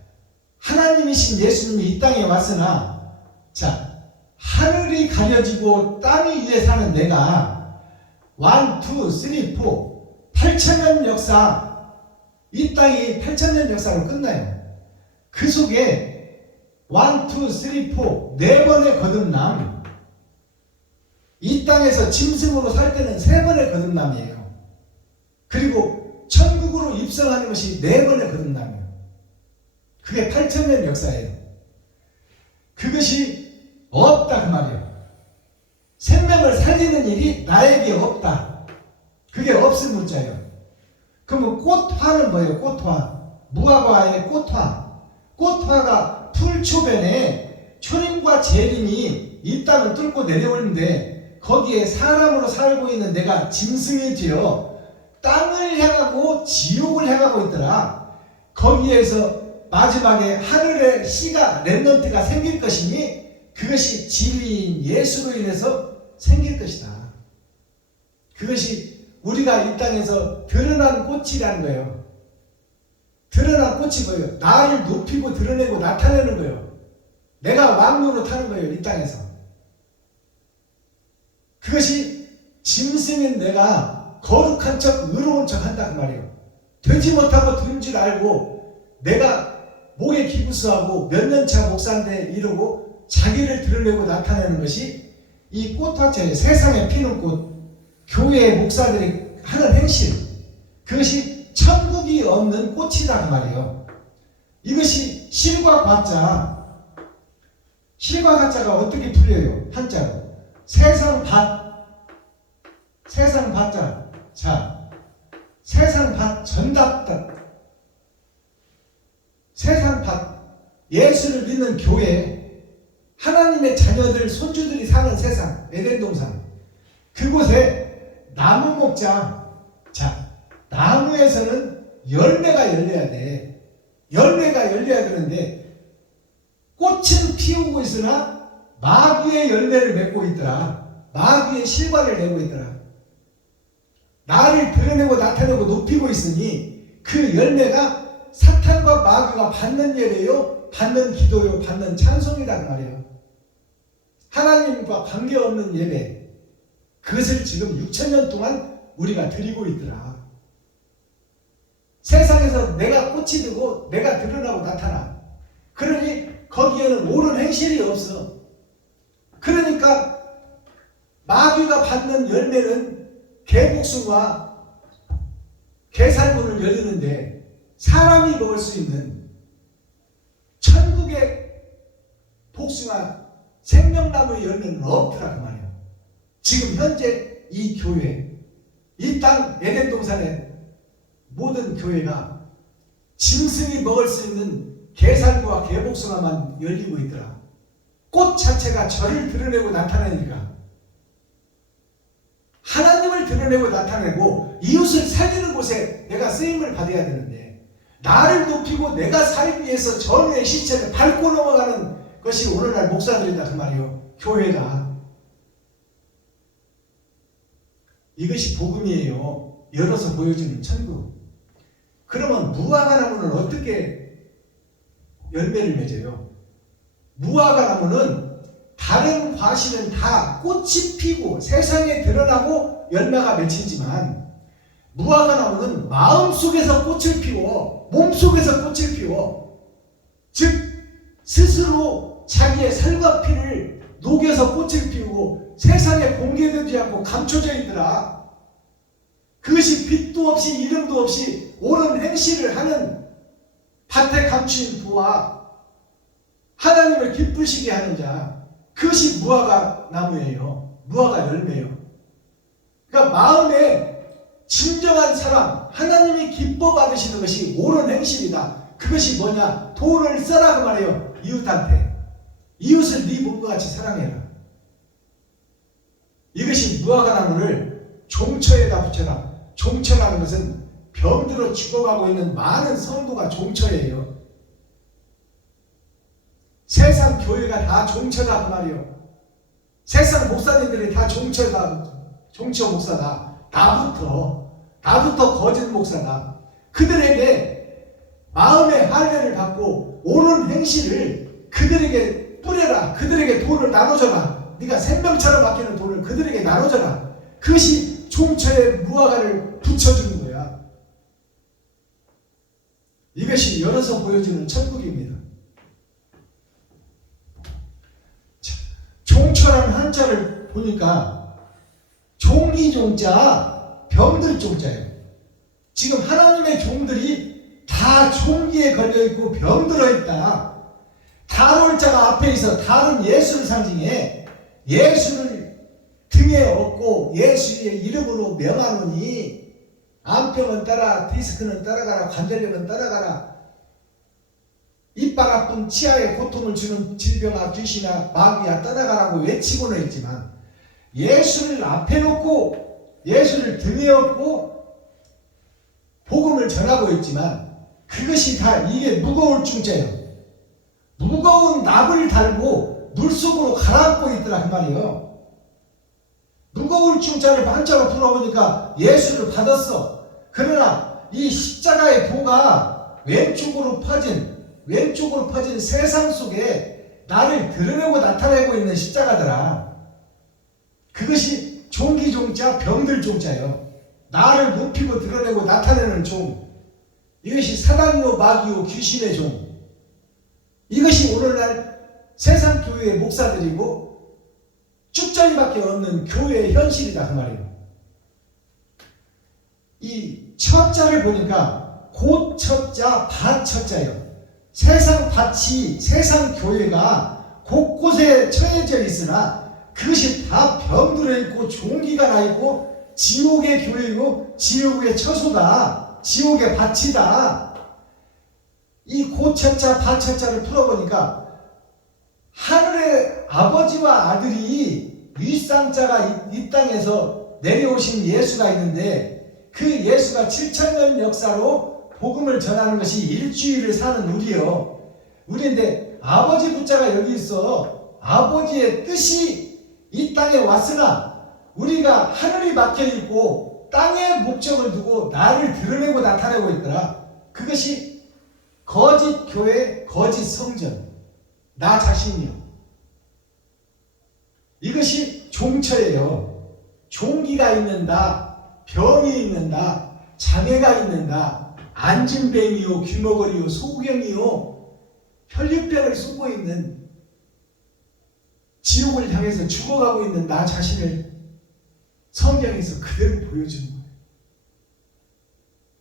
하나님이신 예수님이 이 땅에 왔으나, 자, 하늘이 가려지고 땅 위에 사는 내가 1, 2, 3, 4 8,000년 역사, 이 땅이 8,000년 역사로 끝나요. 그 속에 1, 2, 3, 4 4번의 거듭남, 이 땅에서 짐승으로 살 때는 3번의 거듭남이에요. 그리고 천국으로 입성하는 것이 4번의 거듭남이에요. 그게 8,000년 역사예요. 그것이 없다 그 말이에요. 생명을 살리는 일이 나에게 없다. 그게 없을 문자예요. 그러면 꽃화는 뭐예요? 꽃화. 무화과의 꽃화. 꽃화가 풀초변에 초림과 재림이 이 땅을 뚫고 내려오는데 거기에 사람으로 살고 있는 내가 짐승이지요. 땅을 향하고 지옥을 향하고 있더라. 거기에서 마지막에 하늘에 씨가 렘넌트가 생길 것이니 그것이 진리인 예수로 인해서 생길 것이다. 그것이 우리가 이 땅에서 드러난 꽃이라는 거예요. 드러난 꽃이 뭐예요? 나를 높이고 드러내고 나타내는 거예요. 내가 왕노로 타는 거예요. 이 땅에서. 그것이 짐승인 내가 거룩한 척 의로운 척 한다 그 말이에요. 되지 못하고 된 줄 알고 내가 목에 기부스하고 몇 년차 목사인데 이러고 자기를 드러내고 나타내는 것이 이 꽃화채 세상에 피는 꽃 교회의 목사들이 하는 행실 그것이 천국이 없는 꽃이다 그 말이에요. 이것이 실과 가짜 실과 가짜가 어떻게 풀려요? 한자로 세상 밭자 자 세상 밭 전답다 세상 밭 예수를 믿는 교회 하나님의 자녀들 손주들이 사는 세상 에덴 동산 그곳에 나무 목자 자 나무에서는 열매가 열려야 돼. 열매가 열려야 되는데 꽃은 피우고 있으나 마귀의 열매를 맺고 있더라. 마귀의 실과를 내고 있더라. 나를 드러내고 나타내고 높이고 있으니 그 열매가 사탄과 마귀가 받는 예배요, 받는 기도요, 받는 찬송이란 말이에요. 하나님과 관계없는 예배 그것을 지금 6,000년 동안 우리가 드리고 있더라. 세상에서 내가 꽃이 되고 내가 드러나고 나타나. 그러니 거기에는 옳은 행실이 없어. 그러니까 마귀가 받는 열매는 개복숭아, 개살구를 열리는데 사람이 먹을 수 있는 천국의 복숭아 생명나무의 열매는 없더라 그 말이야. 지금 현재 이 교회, 이 땅 에덴 동산의 모든 교회가 짐승이 먹을 수 있는 개살구와 개복숭아만 열리고 있더라. 꽃 자체가 저를 드러내고 나타내니까 하나님을 드러내고 나타내고 이웃을 살리는 곳에 내가 쓰임을 받아야 되는데 나를 높이고 내가 살기 위해서 전우의 시체를 밟고 넘어가는 것이 오늘날 목사들이다 그 말이에요. 교회가 이것이 복음이에요. 열어서 보여주는 천국. 그러면 무화과 나무는 어떻게 열매를 맺어요? 무화과 나무는 다른 과실은 다 꽃이 피고 세상에 드러나고 열매가 맺히지만 무화과 나무는 마음속에서 꽃을 피워 몸속에서 꽃을 피워 즉 스스로 자기의 살과 피를 녹여서 꽃을 피우고 세상에 공개되지 않고 감춰져 있더라. 그것이 빛도 없이 이름도 없이 옳은 행실을 하는 밭에 감추인 부와 하나님을 기쁘시게 하는 자 그것이 무화과 나무예요. 무화과 열매예요. 그러니까 마음에 진정한 사랑 하나님이 기뻐 받으시는 것이 옳은 행실이다. 그것이 뭐냐? 돈을 써라 그 말이에요. 이웃한테 이웃을 네 몸과 같이 사랑해라. 이것이 무화과 나무를 종처에다 붙여라. 종처라는 것은 병들어 죽어가고 있는 많은 성도가 종처예요. 세상 교회가 다 종처다 그 말이에요. 세상 목사님들이 다 종처다. 종처 목사다. 나부터 거짓 목사다. 그들에게 마음의 할례를 받고 옳은 행실을 그들에게 뿌려라. 그들에게 돈을 나눠줘라. 네가 생명처럼 아끼는 돈을 그들에게 나눠줘라. 그것이 종처의 무화과를 붙여주는 거야. 이것이 열어서 보여주는 천국입니다. 자, 종처라는 한자를 보니까 종이 종자, 병들 종자예요. 지금 하나님의 종들이 다 종기에 걸려있고 병들어 있다. 다룰 자가 앞에 있어 다른 예수를 상징해 예수를 등에 업고 예수의 이름으로 명하노니 암병은 따라, 디스크는 따라가라, 관절염은 따라가라, 이빨 아픈 치아에 고통을 주는 질병아, 귀신아, 마귀야 떠나가라고 외치고는 있지만 예수를 앞에 놓고 예수를 등에 업고 복음을 전하고 있지만 그것이 다 이게 무거울 중자예요. 무거운 납을 달고 물속으로 가라앉고 있더라 그 말이에요. 무거울 중자를 반짝을 풀어보니까 예수를 받았어. 그러나 이 십자가의 도가 왼쪽으로 퍼진 세상 속에 나를 드러내고 나타내고 있는 십자가더라. 그것이 종기 종자, 병들 종자예요. 나를 높이고 드러내고 나타내는 종. 이것이 사단이요 마귀요 귀신의 종. 이것이 오늘날 세상 교회의 목사들이고 쭉정이밖에 없는 교회의 현실이다 그 말이에요. 이 첫자를 보니까 곧 첫자, 밭 첫자예요. 세상 밭이, 세상 교회가 곳곳에 처해져 있으나 그것이 다 병들어 있고 종기가 나 있고 지옥의 교회이고 지옥의 처소다. 지옥의 밭이다. 이 고철자 반철자를 풀어보니까 하늘의 아버지와 아들이 윗상자가 이 땅에서 내려오신 예수가 있는데 그 예수가 7,000년 역사로 복음을 전하는 것이 일주일을 사는 우리요. 우리인데 아버지 붙자가 여기 있어. 아버지의 뜻이 이 땅에 왔으나 우리가 하늘이 막혀있고 땅에 목적을 두고 나를 드러내고 나타내고 있더라. 그것이 거짓 교회, 거짓 성전, 나 자신이요. 이것이 종처예요. 종기가 있는다, 병이 있는다, 장애가 있는다, 안진뱅이요, 귀머거리요, 소경이요, 혈류병을 쏘고 있는, 지옥을 향해서 죽어가고 있는 나 자신을 성경에서 그대로 보여주는 거예요.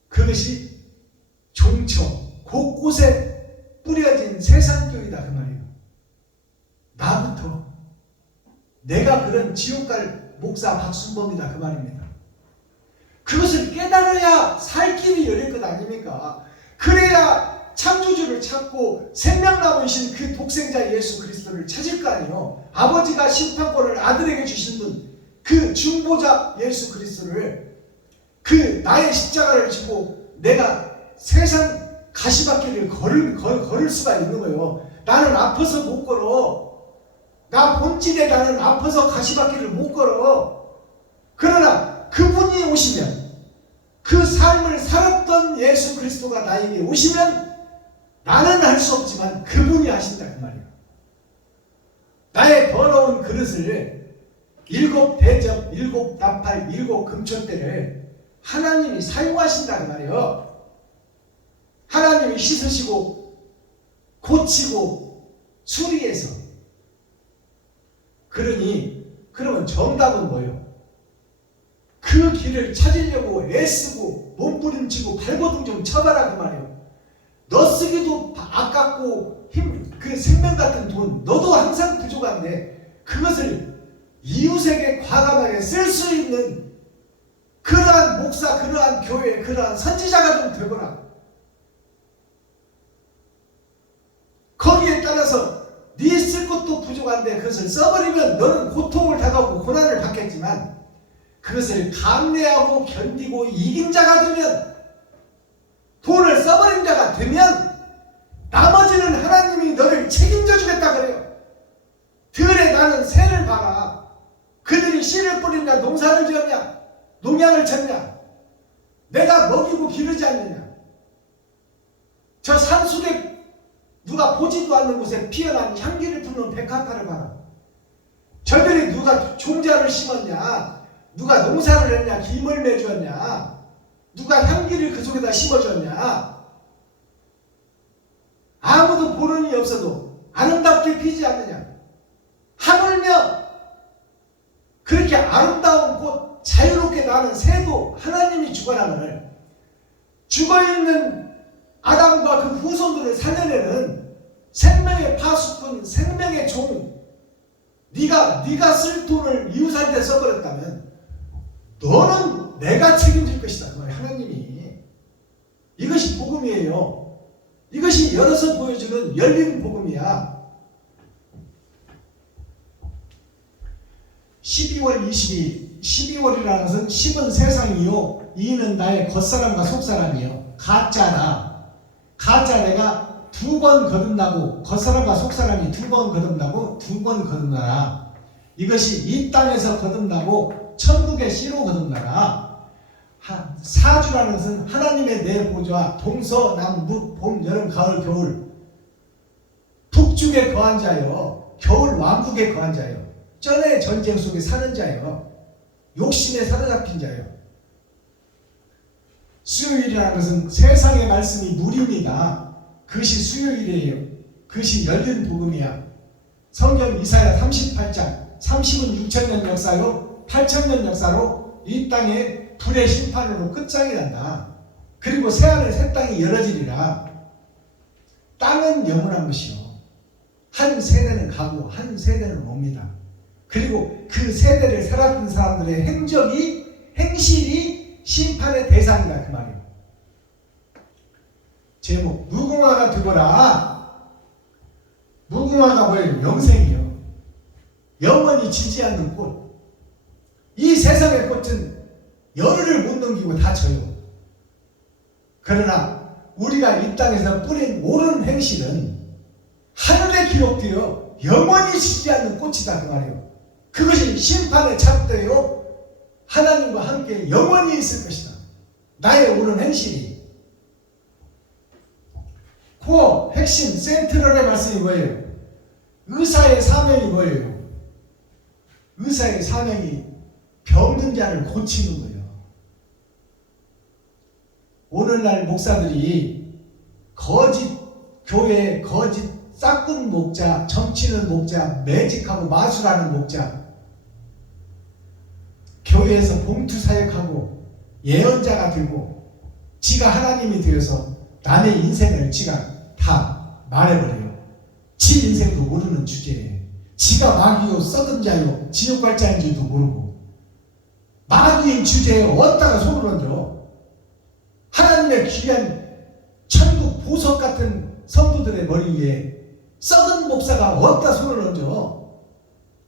그것이 종처, 곳곳에 뿌려진 세상교회다 그 말이에요. 나부터 내가 그런 지옥갈 목사 박순범이다 그 말입니다. 그것을 깨달아야 살 길이 열릴 것 아닙니까? 그래야 창조주를 찾고 생명나무이신 그 독생자 예수 그리스도를 찾을 거 아니에요. 아버지가 심판권을 아들에게 주신 분, 그 중보자 예수 그리스도를, 그 나의 십자가를 지고 내가 세상 가시밭길을 걸을 수가 있는 거예요. 나는 아파서 못 걸어. 나 본질에 나는 아파서 가시밭길을 못 걸어. 그러나 그분이 오시면, 그 삶을 살았던 예수 그리스도가 나에게 오시면 나는 할 수 없지만 그분이 하신다 그 말이에요. 나의 더러운 그릇을 7 대접, 7 나팔, 7 금천대를 하나님이 사용하신다 그 말이에요. 하나님이 씻으시고 고치고 수리해서. 그러면 정답은 뭐예요? 그 길을 찾으려고 애쓰고 몸부림치고 발버둥 좀 쳐봐라 그 말이에요. 너 쓰기도 아깝고 그 생명 같은 돈 너도 항상 부족한데 그것을 이웃에게 과감하게 쓸 수 있는 그러한 목사, 그러한 교회, 그러한 선지자가 좀 되거라. 거기에 따라서 네 쓸 것도 부족한데 그것을 써버리면 너는 고통을 당하고 고난을 받겠지만 그것을 감내하고 견디고 이긴 자가 되면, 돈을 써버린 자가 되면 나머지는 하나님이 너를 책임져 주겠다 그래요. 들에 나는 새를 봐라. 그들이 씨를 뿌리냐 농사를 지었냐 농약을 쳤냐 내가 먹이고 기르지 않느냐. 저 산속에 누가 보지도 않는 곳에 피어난 향기를 품는 백합화를 봐라. 저들이 누가 종자를 심었냐, 누가 농사를 했냐, 김을 내주었냐, 누가 향기를 그 속에다 심어줬냐. 아무도 보는 이 없어도 아름답게 피지 않느냐. 하물며 그렇게 아름다운 꽃 나는 새도 하나님이 주관하거늘 죽어있는 아담과 그 후손들을 살려내는 생명의 파수꾼, 생명의 종, 네가 쓸 돈을 이웃한테 써버렸다면 너는 내가 책임질 것이다. 그 말이야, 하나님이. 이것이 복음이에요. 이것이 열어서 보여주는 열린 복음이야. 12월 22일, 12월이라는 것은 10은 세상이요 2는 나의 겉사람과 속사람이요 가짜다. 가짜 내가 2번 거듭나고 겉사람과 속사람이 2번 거듭나고 2번 거듭나라. 이것이 이 땅에서 거듭나고 천국의 씨로 거듭나라. 사주라는 것은 하나님의 네 보좌 동서남북 봄 여름 가을 겨울 북쪽에 거한 자요 겨울 왕국에 거한 자요 전의 전쟁 속에 사는 자요 욕심에 사로잡힌 자요. 수요일이라는 것은 세상의 말씀이 무리입니다. 그것이 수요일이에요. 그것이 열린 복음이야. 성경 이사야 38장 30은 6천년 역사요 8천년 역사로 이 땅에 불의 심판으로 끝장이 난다. 그리고 새하늘 새 땅이 열어지리라. 땅은 영원한 것이요 한 세대는 가고 한 세대는 옵니다. 그리고 그 세대를 살았던 사람들의 행실이 심판의 대상이다 그 말이에요. 제목 무궁화가 되거라. 무궁화가 뭐예요? 영생이요. 영원히 지지 않는 꽃. 이 세상의 꽃은 열흘을 못 넘기고 다 져요. 그러나 우리가 이 땅에서 뿌린 옳은 행실은 하늘에 기록되어 영원히 지지 않는 꽃이다 그 말이에요. 그것이 심판의 잣대요 하나님과 함께 영원히 있을 것이다. 나의 옳은 행실이. 코어 핵심 센트럴의 말씀이 뭐예요? 의사의 사명이 뭐예요? 의사의 사명이 병든 자를 고치는 거예요. 오늘날 목사들이 거짓 교회, 거짓 싹군 목자, 점치는 목자, 매직하고 마술하는 목자, 교회에서 봉투 사역하고 예언자가 되고 지가 하나님이 되어서 남의 인생을 지가 다 말해버려요. 지 인생도 모르는 주제에 지가 마귀요 썩은 자요 지옥 갈 자인 줄도 모르고 마귀인 주제에 어디다가 손을 얹어. 하나님의 귀한 천국 보석 같은 성도들의 머리 위에 썩은 목사가 어디다 손을 얹어.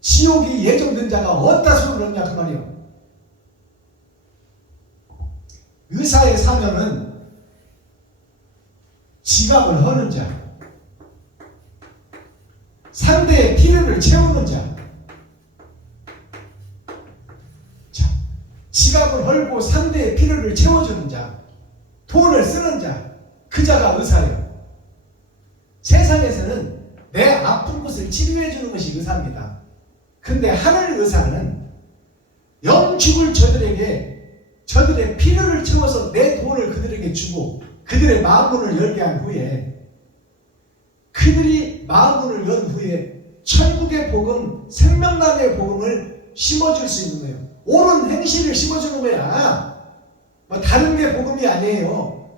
지옥이 예정된 자가 어디다 손을 얹냐 그 말이에요. 의사의 사명은 지갑을 허는 자, 상대의 필요를 채우는 자. 자, 지갑을 헐고 상대의 필요를 채워주는 자, 돈을 쓰는 자, 그 자가 의사예요. 세상에서는 내 아픈 곳을 치료해 주는 것이 의사입니다. 근데 하늘 의사는 영 죽을 저들의 필요를 채워서 내 돈을 그들에게 주고 그들의 마음문을 열게 한 후에 그들이 마음문을 연 후에 천국의 복음, 생명나무의 복음을 심어줄 수 있는 거예요. 옳은 행실을 심어주는 거야. 뭐 다른 게 복음이 아니에요.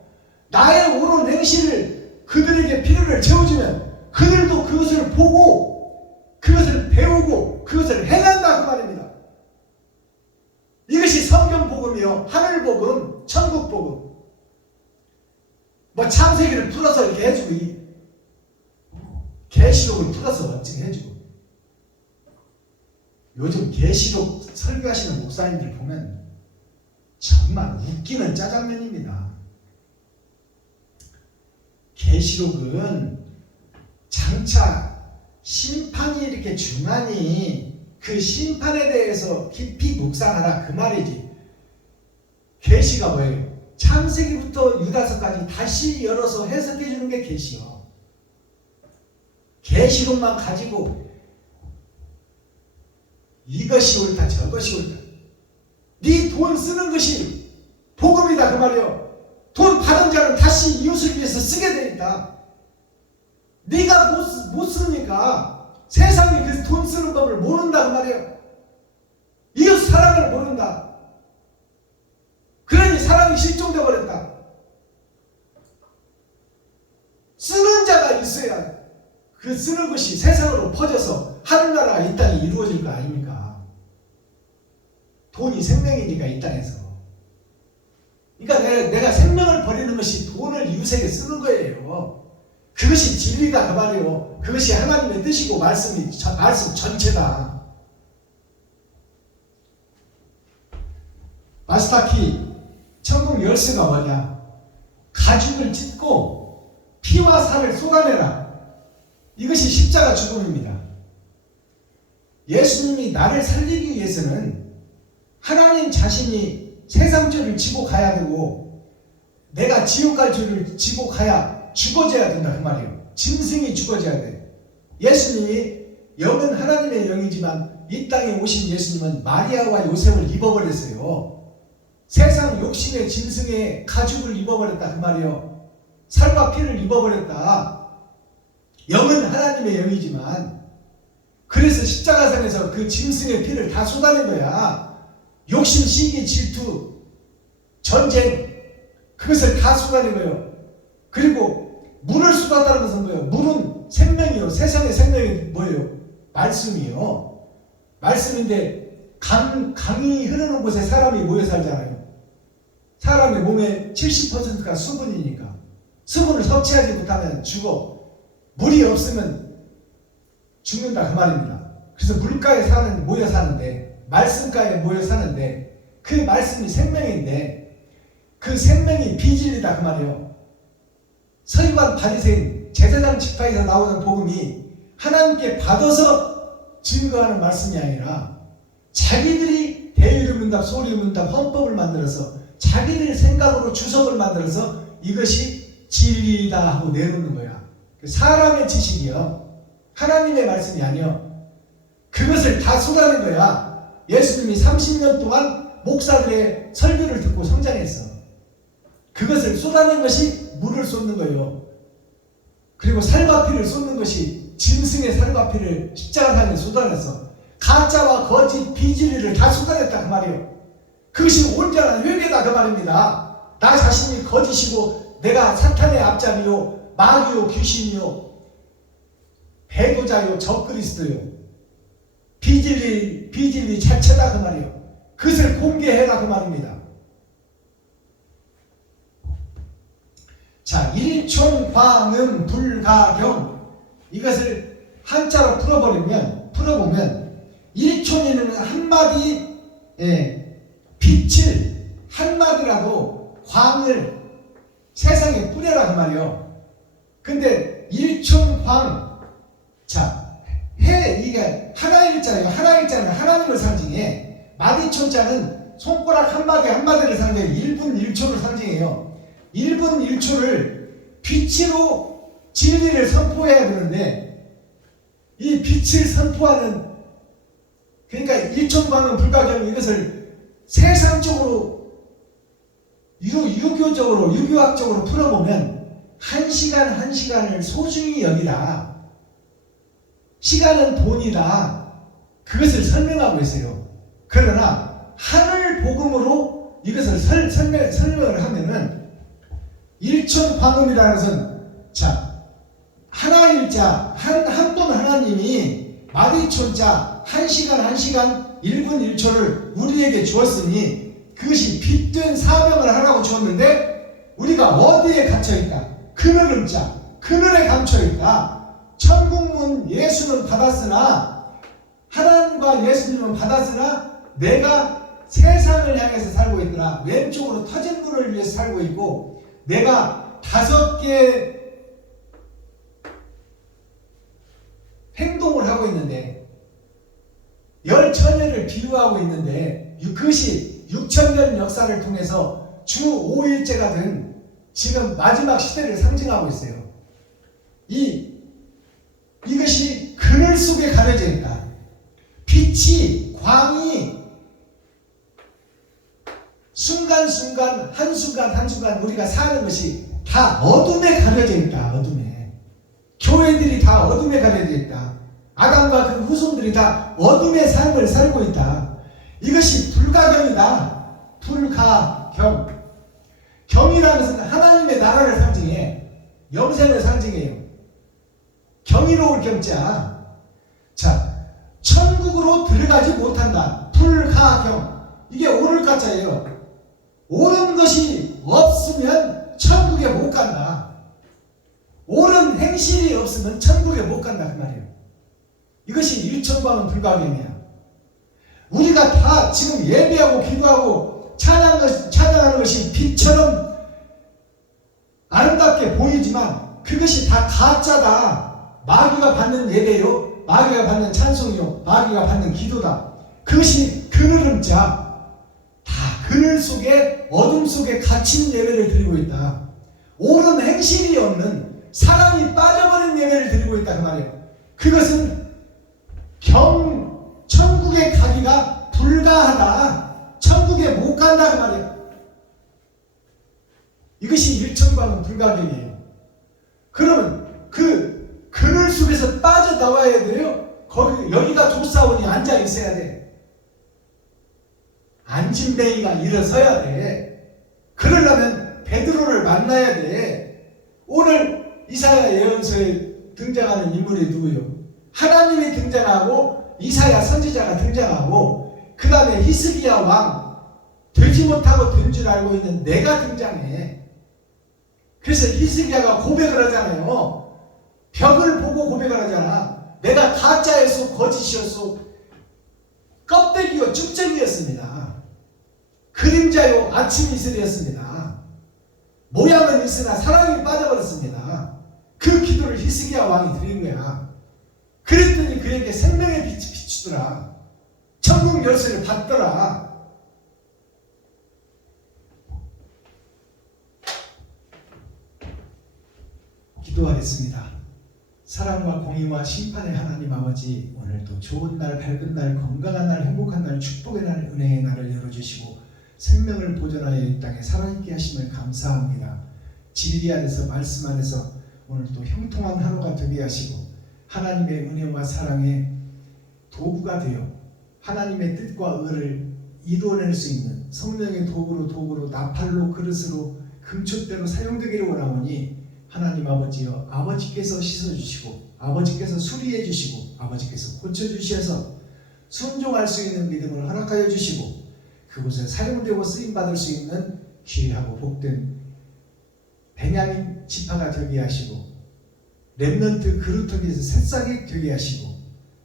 나의 옳은 행실을 그들에게 필요를 채워주면 그들도 그것을 보고 그것을 배우고 그것을 행한다 그 말입니다. 이것이 성경 복음이요, 하늘 복음, 천국 복음. 뭐 창세기를 풀어서 이렇게 해주고 계시록을 풀어서 어떻게 해주고. 요즘 계시록 설교하시는 목사님들 보면 정말 웃기는 짜장면입니다. 계시록은 장차 심판이 이렇게 중하니 그 심판에 대해서 깊이 묵상하라 그 말이지. 계시가 뭐예요? 창세기부터 유다서까지 다시 열어서 해석해 주는 게 계시요. 계시록만 가지고 이것이 옳다 저것이 옳다. 네 돈 쓰는 것이 복음이다 그 말이요. 돈 받은 자는 다시 이웃을 위해서 쓰게 돼 있다. 네가 못 쓰니까 세상이 그 돈 쓰는 법을 모른다 그 말이에요. 이웃 사랑을 모른다. 사랑이 실종되어 버렸다. 쓰는 자가 있어야 그 쓰는 것이 세상으로 퍼져서 하늘나라가 이 땅에 이루어질 거 아닙니까? 돈이 생명이니까 이 땅에서. 그러니까 내가 생명을 버리는 것이 돈을 이웃에게 쓰는 거예요. 그것이 진리다 그 말이에요. 그것이 하나님의 뜻이고 말씀 전체다. 마스타키 천국 열쇠가 뭐냐? 가죽을 찢고 피와 살을 쏟아내라. 이것이 십자가 죽음입니다. 예수님이 나를 살리기 위해서는 하나님 자신이 세상 죄를 지고 가야 되고 내가 지옥 갈 죄를 지고 가야 죽어져야 된다 그 말이에요. 짐승이 죽어져야 돼. 예수님이 영은 하나님의 영이지만 이 땅에 오신 예수님은 마리아와 요셉을 입어버렸어요. 세상 욕심의 짐승의 가죽을 입어버렸다 그 말이에요. 살과 피를 입어버렸다. 영은 하나님의 영이지만 그래서 십자가상에서 그 짐승의 피를 다 쏟아낸 거야. 욕심, 시기, 질투, 전쟁 그것을 다 쏟아낸 거예요. 그리고 물을 쏟았다는 것은 뭐예요? 물은 생명이요. 세상의 생명이 뭐예요? 말씀이요. 말씀인데 강이 흐르는 곳에 사람이 모여 살잖아요. 사람의 몸의 70%가 수분이니까 수분을 섭취하지 못하면 죽어. 물이 없으면 죽는다 그 말입니다. 그래서 물가에 모여 사는데 말씀가에 모여 사는데 그 말씀이 생명인데 그 생명이 비진리다 그 말이에요. 서기관 바리새인 제사장 지파에서 나오는 복음이 하나님께 받아서 증거하는 말씀이 아니라 자기들이 대의문답, 소리문답, 헌법을 만들어서 자기들 생각으로 주석을 만들어서 이것이 진리다 하고 내놓는 거야. 사람의 지식이요. 하나님의 말씀이 아니요. 그것을 다 쏟아낸 거야. 예수님이 30년 동안 목사들의 설교를 듣고 성장했어. 그것을 쏟아낸 것이 물을 쏟는 거예요. 그리고 살과 피를 쏟는 것이 짐승의 살과 피를 십자가상에 쏟아냈어. 가짜와 거짓 비진리를 다 쏟아냈다 그 말이에요. 그것이 온전한 회개다 그 말입니다. 나 자신이 거짓이고 내가 사탄의 앞잡이요 마귀요 귀신이요 배도자요 적그리스도요 비진리 자체다 그 말이에요. 그것을 공개해라 그 말입니다. 자, 일촌광음 불가경 이것을 한자로 풀어보면 일촌이는 한마디 빛을 한마디라도 광을 세상에 뿌려라 그 말이에요. 근데 일촌광 자 이게 하나일자예요. 하나일자는 하나님을 상징해. 마디촌자는 손가락 한마디를 상징해. 1분 1초를 상징해요. 1분 1초를 빛으로 진리를 선포해야 되는데 이 빛을 선포하는 그러니까 일촌광은 불가경 이것을 세상적으로 유교적으로 유교학적으로 풀어보면 한 시간을 소중히 여기라. 시간은 돈이다. 그것을 설명하고 있어요. 그러나 하늘 복음으로 이것을 설명을 하면은 일촌광음이라는 것은 자 하나일자 한 분 하나님이 마디촌자 한 시간 1분 1초를 우리에게 주었으니 그것이 빛된 사명을 하라고 주었는데 우리가 어디에 갇혀있다? 그늘을 자 그늘에 감춰있다. 천국문 예수는 받았으나 하나님과 예수님은 받았으나 내가 세상을 향해서 살고 있더라. 왼쪽으로 터진 문을 위해서 살고 있고 내가 5개 행동을 하고 있는데 열처녀를 비유하고 있는데 그것이 6,000년 역사를 통해서 주 5일째가 된 지금 마지막 시대를 상징하고 있어요. 이것이 그늘 속에 가려져 있다. 빛이 광이 순간순간 한순간 우리가 사는 것이 다 어둠에 가려져 있다. 어둠에. 교회들이 다 어둠에 가려져 있다. 아담과 그 후손들이 다 어둠의 삶을 살고 있다. 이것이 불가경이다. 불가경. 경이라는 것은 하나님의 나라를 상징해. 영생을 상징해요. 경이로울 경자. 자, 천국으로 들어가지 못한다. 불가경. 이게 오를 가짜예요. 옳은 것이 없으면 천국에 못 간다. 옳은 행실이 없으면 천국에 못 간다 그 말이에요. 이것이 일천방은 불가경이야. 우리가 다 지금 예배하고 기도하고 찬양하는 것이 빛처럼 아름답게 보이지만 그것이 다 가짜다. 마귀가 받는 예배요, 마귀가 받는 찬송이요, 마귀가 받는 기도다. 그것이 그늘음자. 다 그늘 속에 어둠 속에 갇힌 예배를 드리고 있다. 옳은 행실이 없는 사랑이 빠져버린 예배를 드리고 있다 그 말이에요. 그것은 천국에 가기가 불가하다. 천국에 못 간다 그 말이에요. 이것이 일천방은 불가경이에요. 그러면 그 그늘 속에서 빠져나와야 돼요. 여기가 조사원이 앉아 있어야 돼. 안진뱅이가 일어서야 돼. 그러려면 베드로를 만나야 돼. 오늘 이사야 예언서에 등장하는 인물이 누구요? 하나님이 등장하고 이사야 선지자가 등장하고 그 다음에 히스기야 왕 되지 못하고 된 줄 알고 있는 내가 등장해. 그래서 히스기야가 고백을 하잖아요. 벽을 보고 고백을 하잖아. 내가 가짜였소 거짓이었소 껍데기요 쭉정이었습니다. 그림자요 아침 이슬이었습니다. 모양은 있으나 사랑이 빠져버렸습니다. 그 기도를 히스기야 왕이 드린 거야. 그랬더니 그에게 생명의 빛이 비추더라. 천국 열쇠를 받더라. 기도하겠습니다. 사랑과 공의와 심판의 하나님 아버지, 오늘도 좋은 날, 밝은 날, 건강한 날, 행복한 날, 축복의 날, 은혜의 날을 열어주시고 생명을 보존하여 이 땅에 살아있게 하심을 감사합니다. 진리 안에서 말씀 안에서 오늘도 형통한 하루가 되게 하시고 하나님의 은혜와 사랑의 도구가 되어 하나님의 뜻과 의를 이루어낼 수 있는 성령의 도구로 나팔로 그릇으로 금촛대로 사용되기를 원하오니 하나님 아버지여, 아버지께서 씻어주시고 아버지께서 수리해 주시고 아버지께서 고쳐주셔서 순종할 수 있는 믿음을 허락하여 주시고 그곳에 사용되고 쓰임받을 수 있는 귀하고 복된 베냐민 지파가 되게 하시고 렘넌트 그루터기에서 새싹이 되게 하시고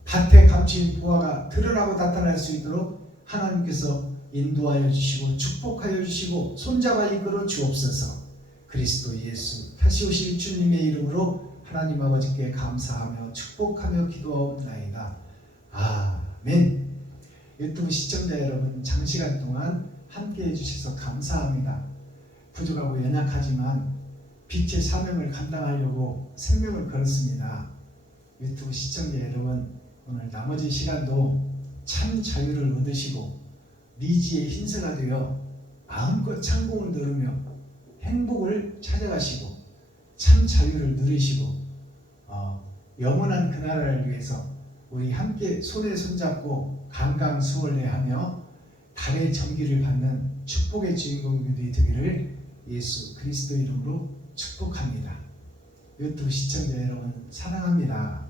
밭에 감추인 보화가 드러나고 나타날 수 있도록 하나님께서 인도하여 주시고 축복하여 주시고 손잡아 이끌어 주옵소서. 그리스도 예수 다시 오실 주님의 이름으로 하나님 아버지께 감사하며 축복하며 기도하옵나이다. 아멘. 유튜브 시청자 여러분, 장시간 동안 함께해 주셔서 감사합니다. 부족하고 연약하지만 빛의 사명을 감당하려고 생명을 걸었습니다. 유튜브 시청자 여러분, 오늘 나머지 시간도 참 자유를 얻으시고 미지의 흰새가 되어 마음껏 창공을 들으며 행복을 찾아가시고 참 자유를 누리시고 영원한 그 나라를 위해서 우리 함께 손에 손잡고 강강수월래하며 달의 정기를 받는 축복의 주인공들이 되기를 예수 그리스도 이름으로 축복합니다. 유튜브 시청자 여러분 사랑합니다.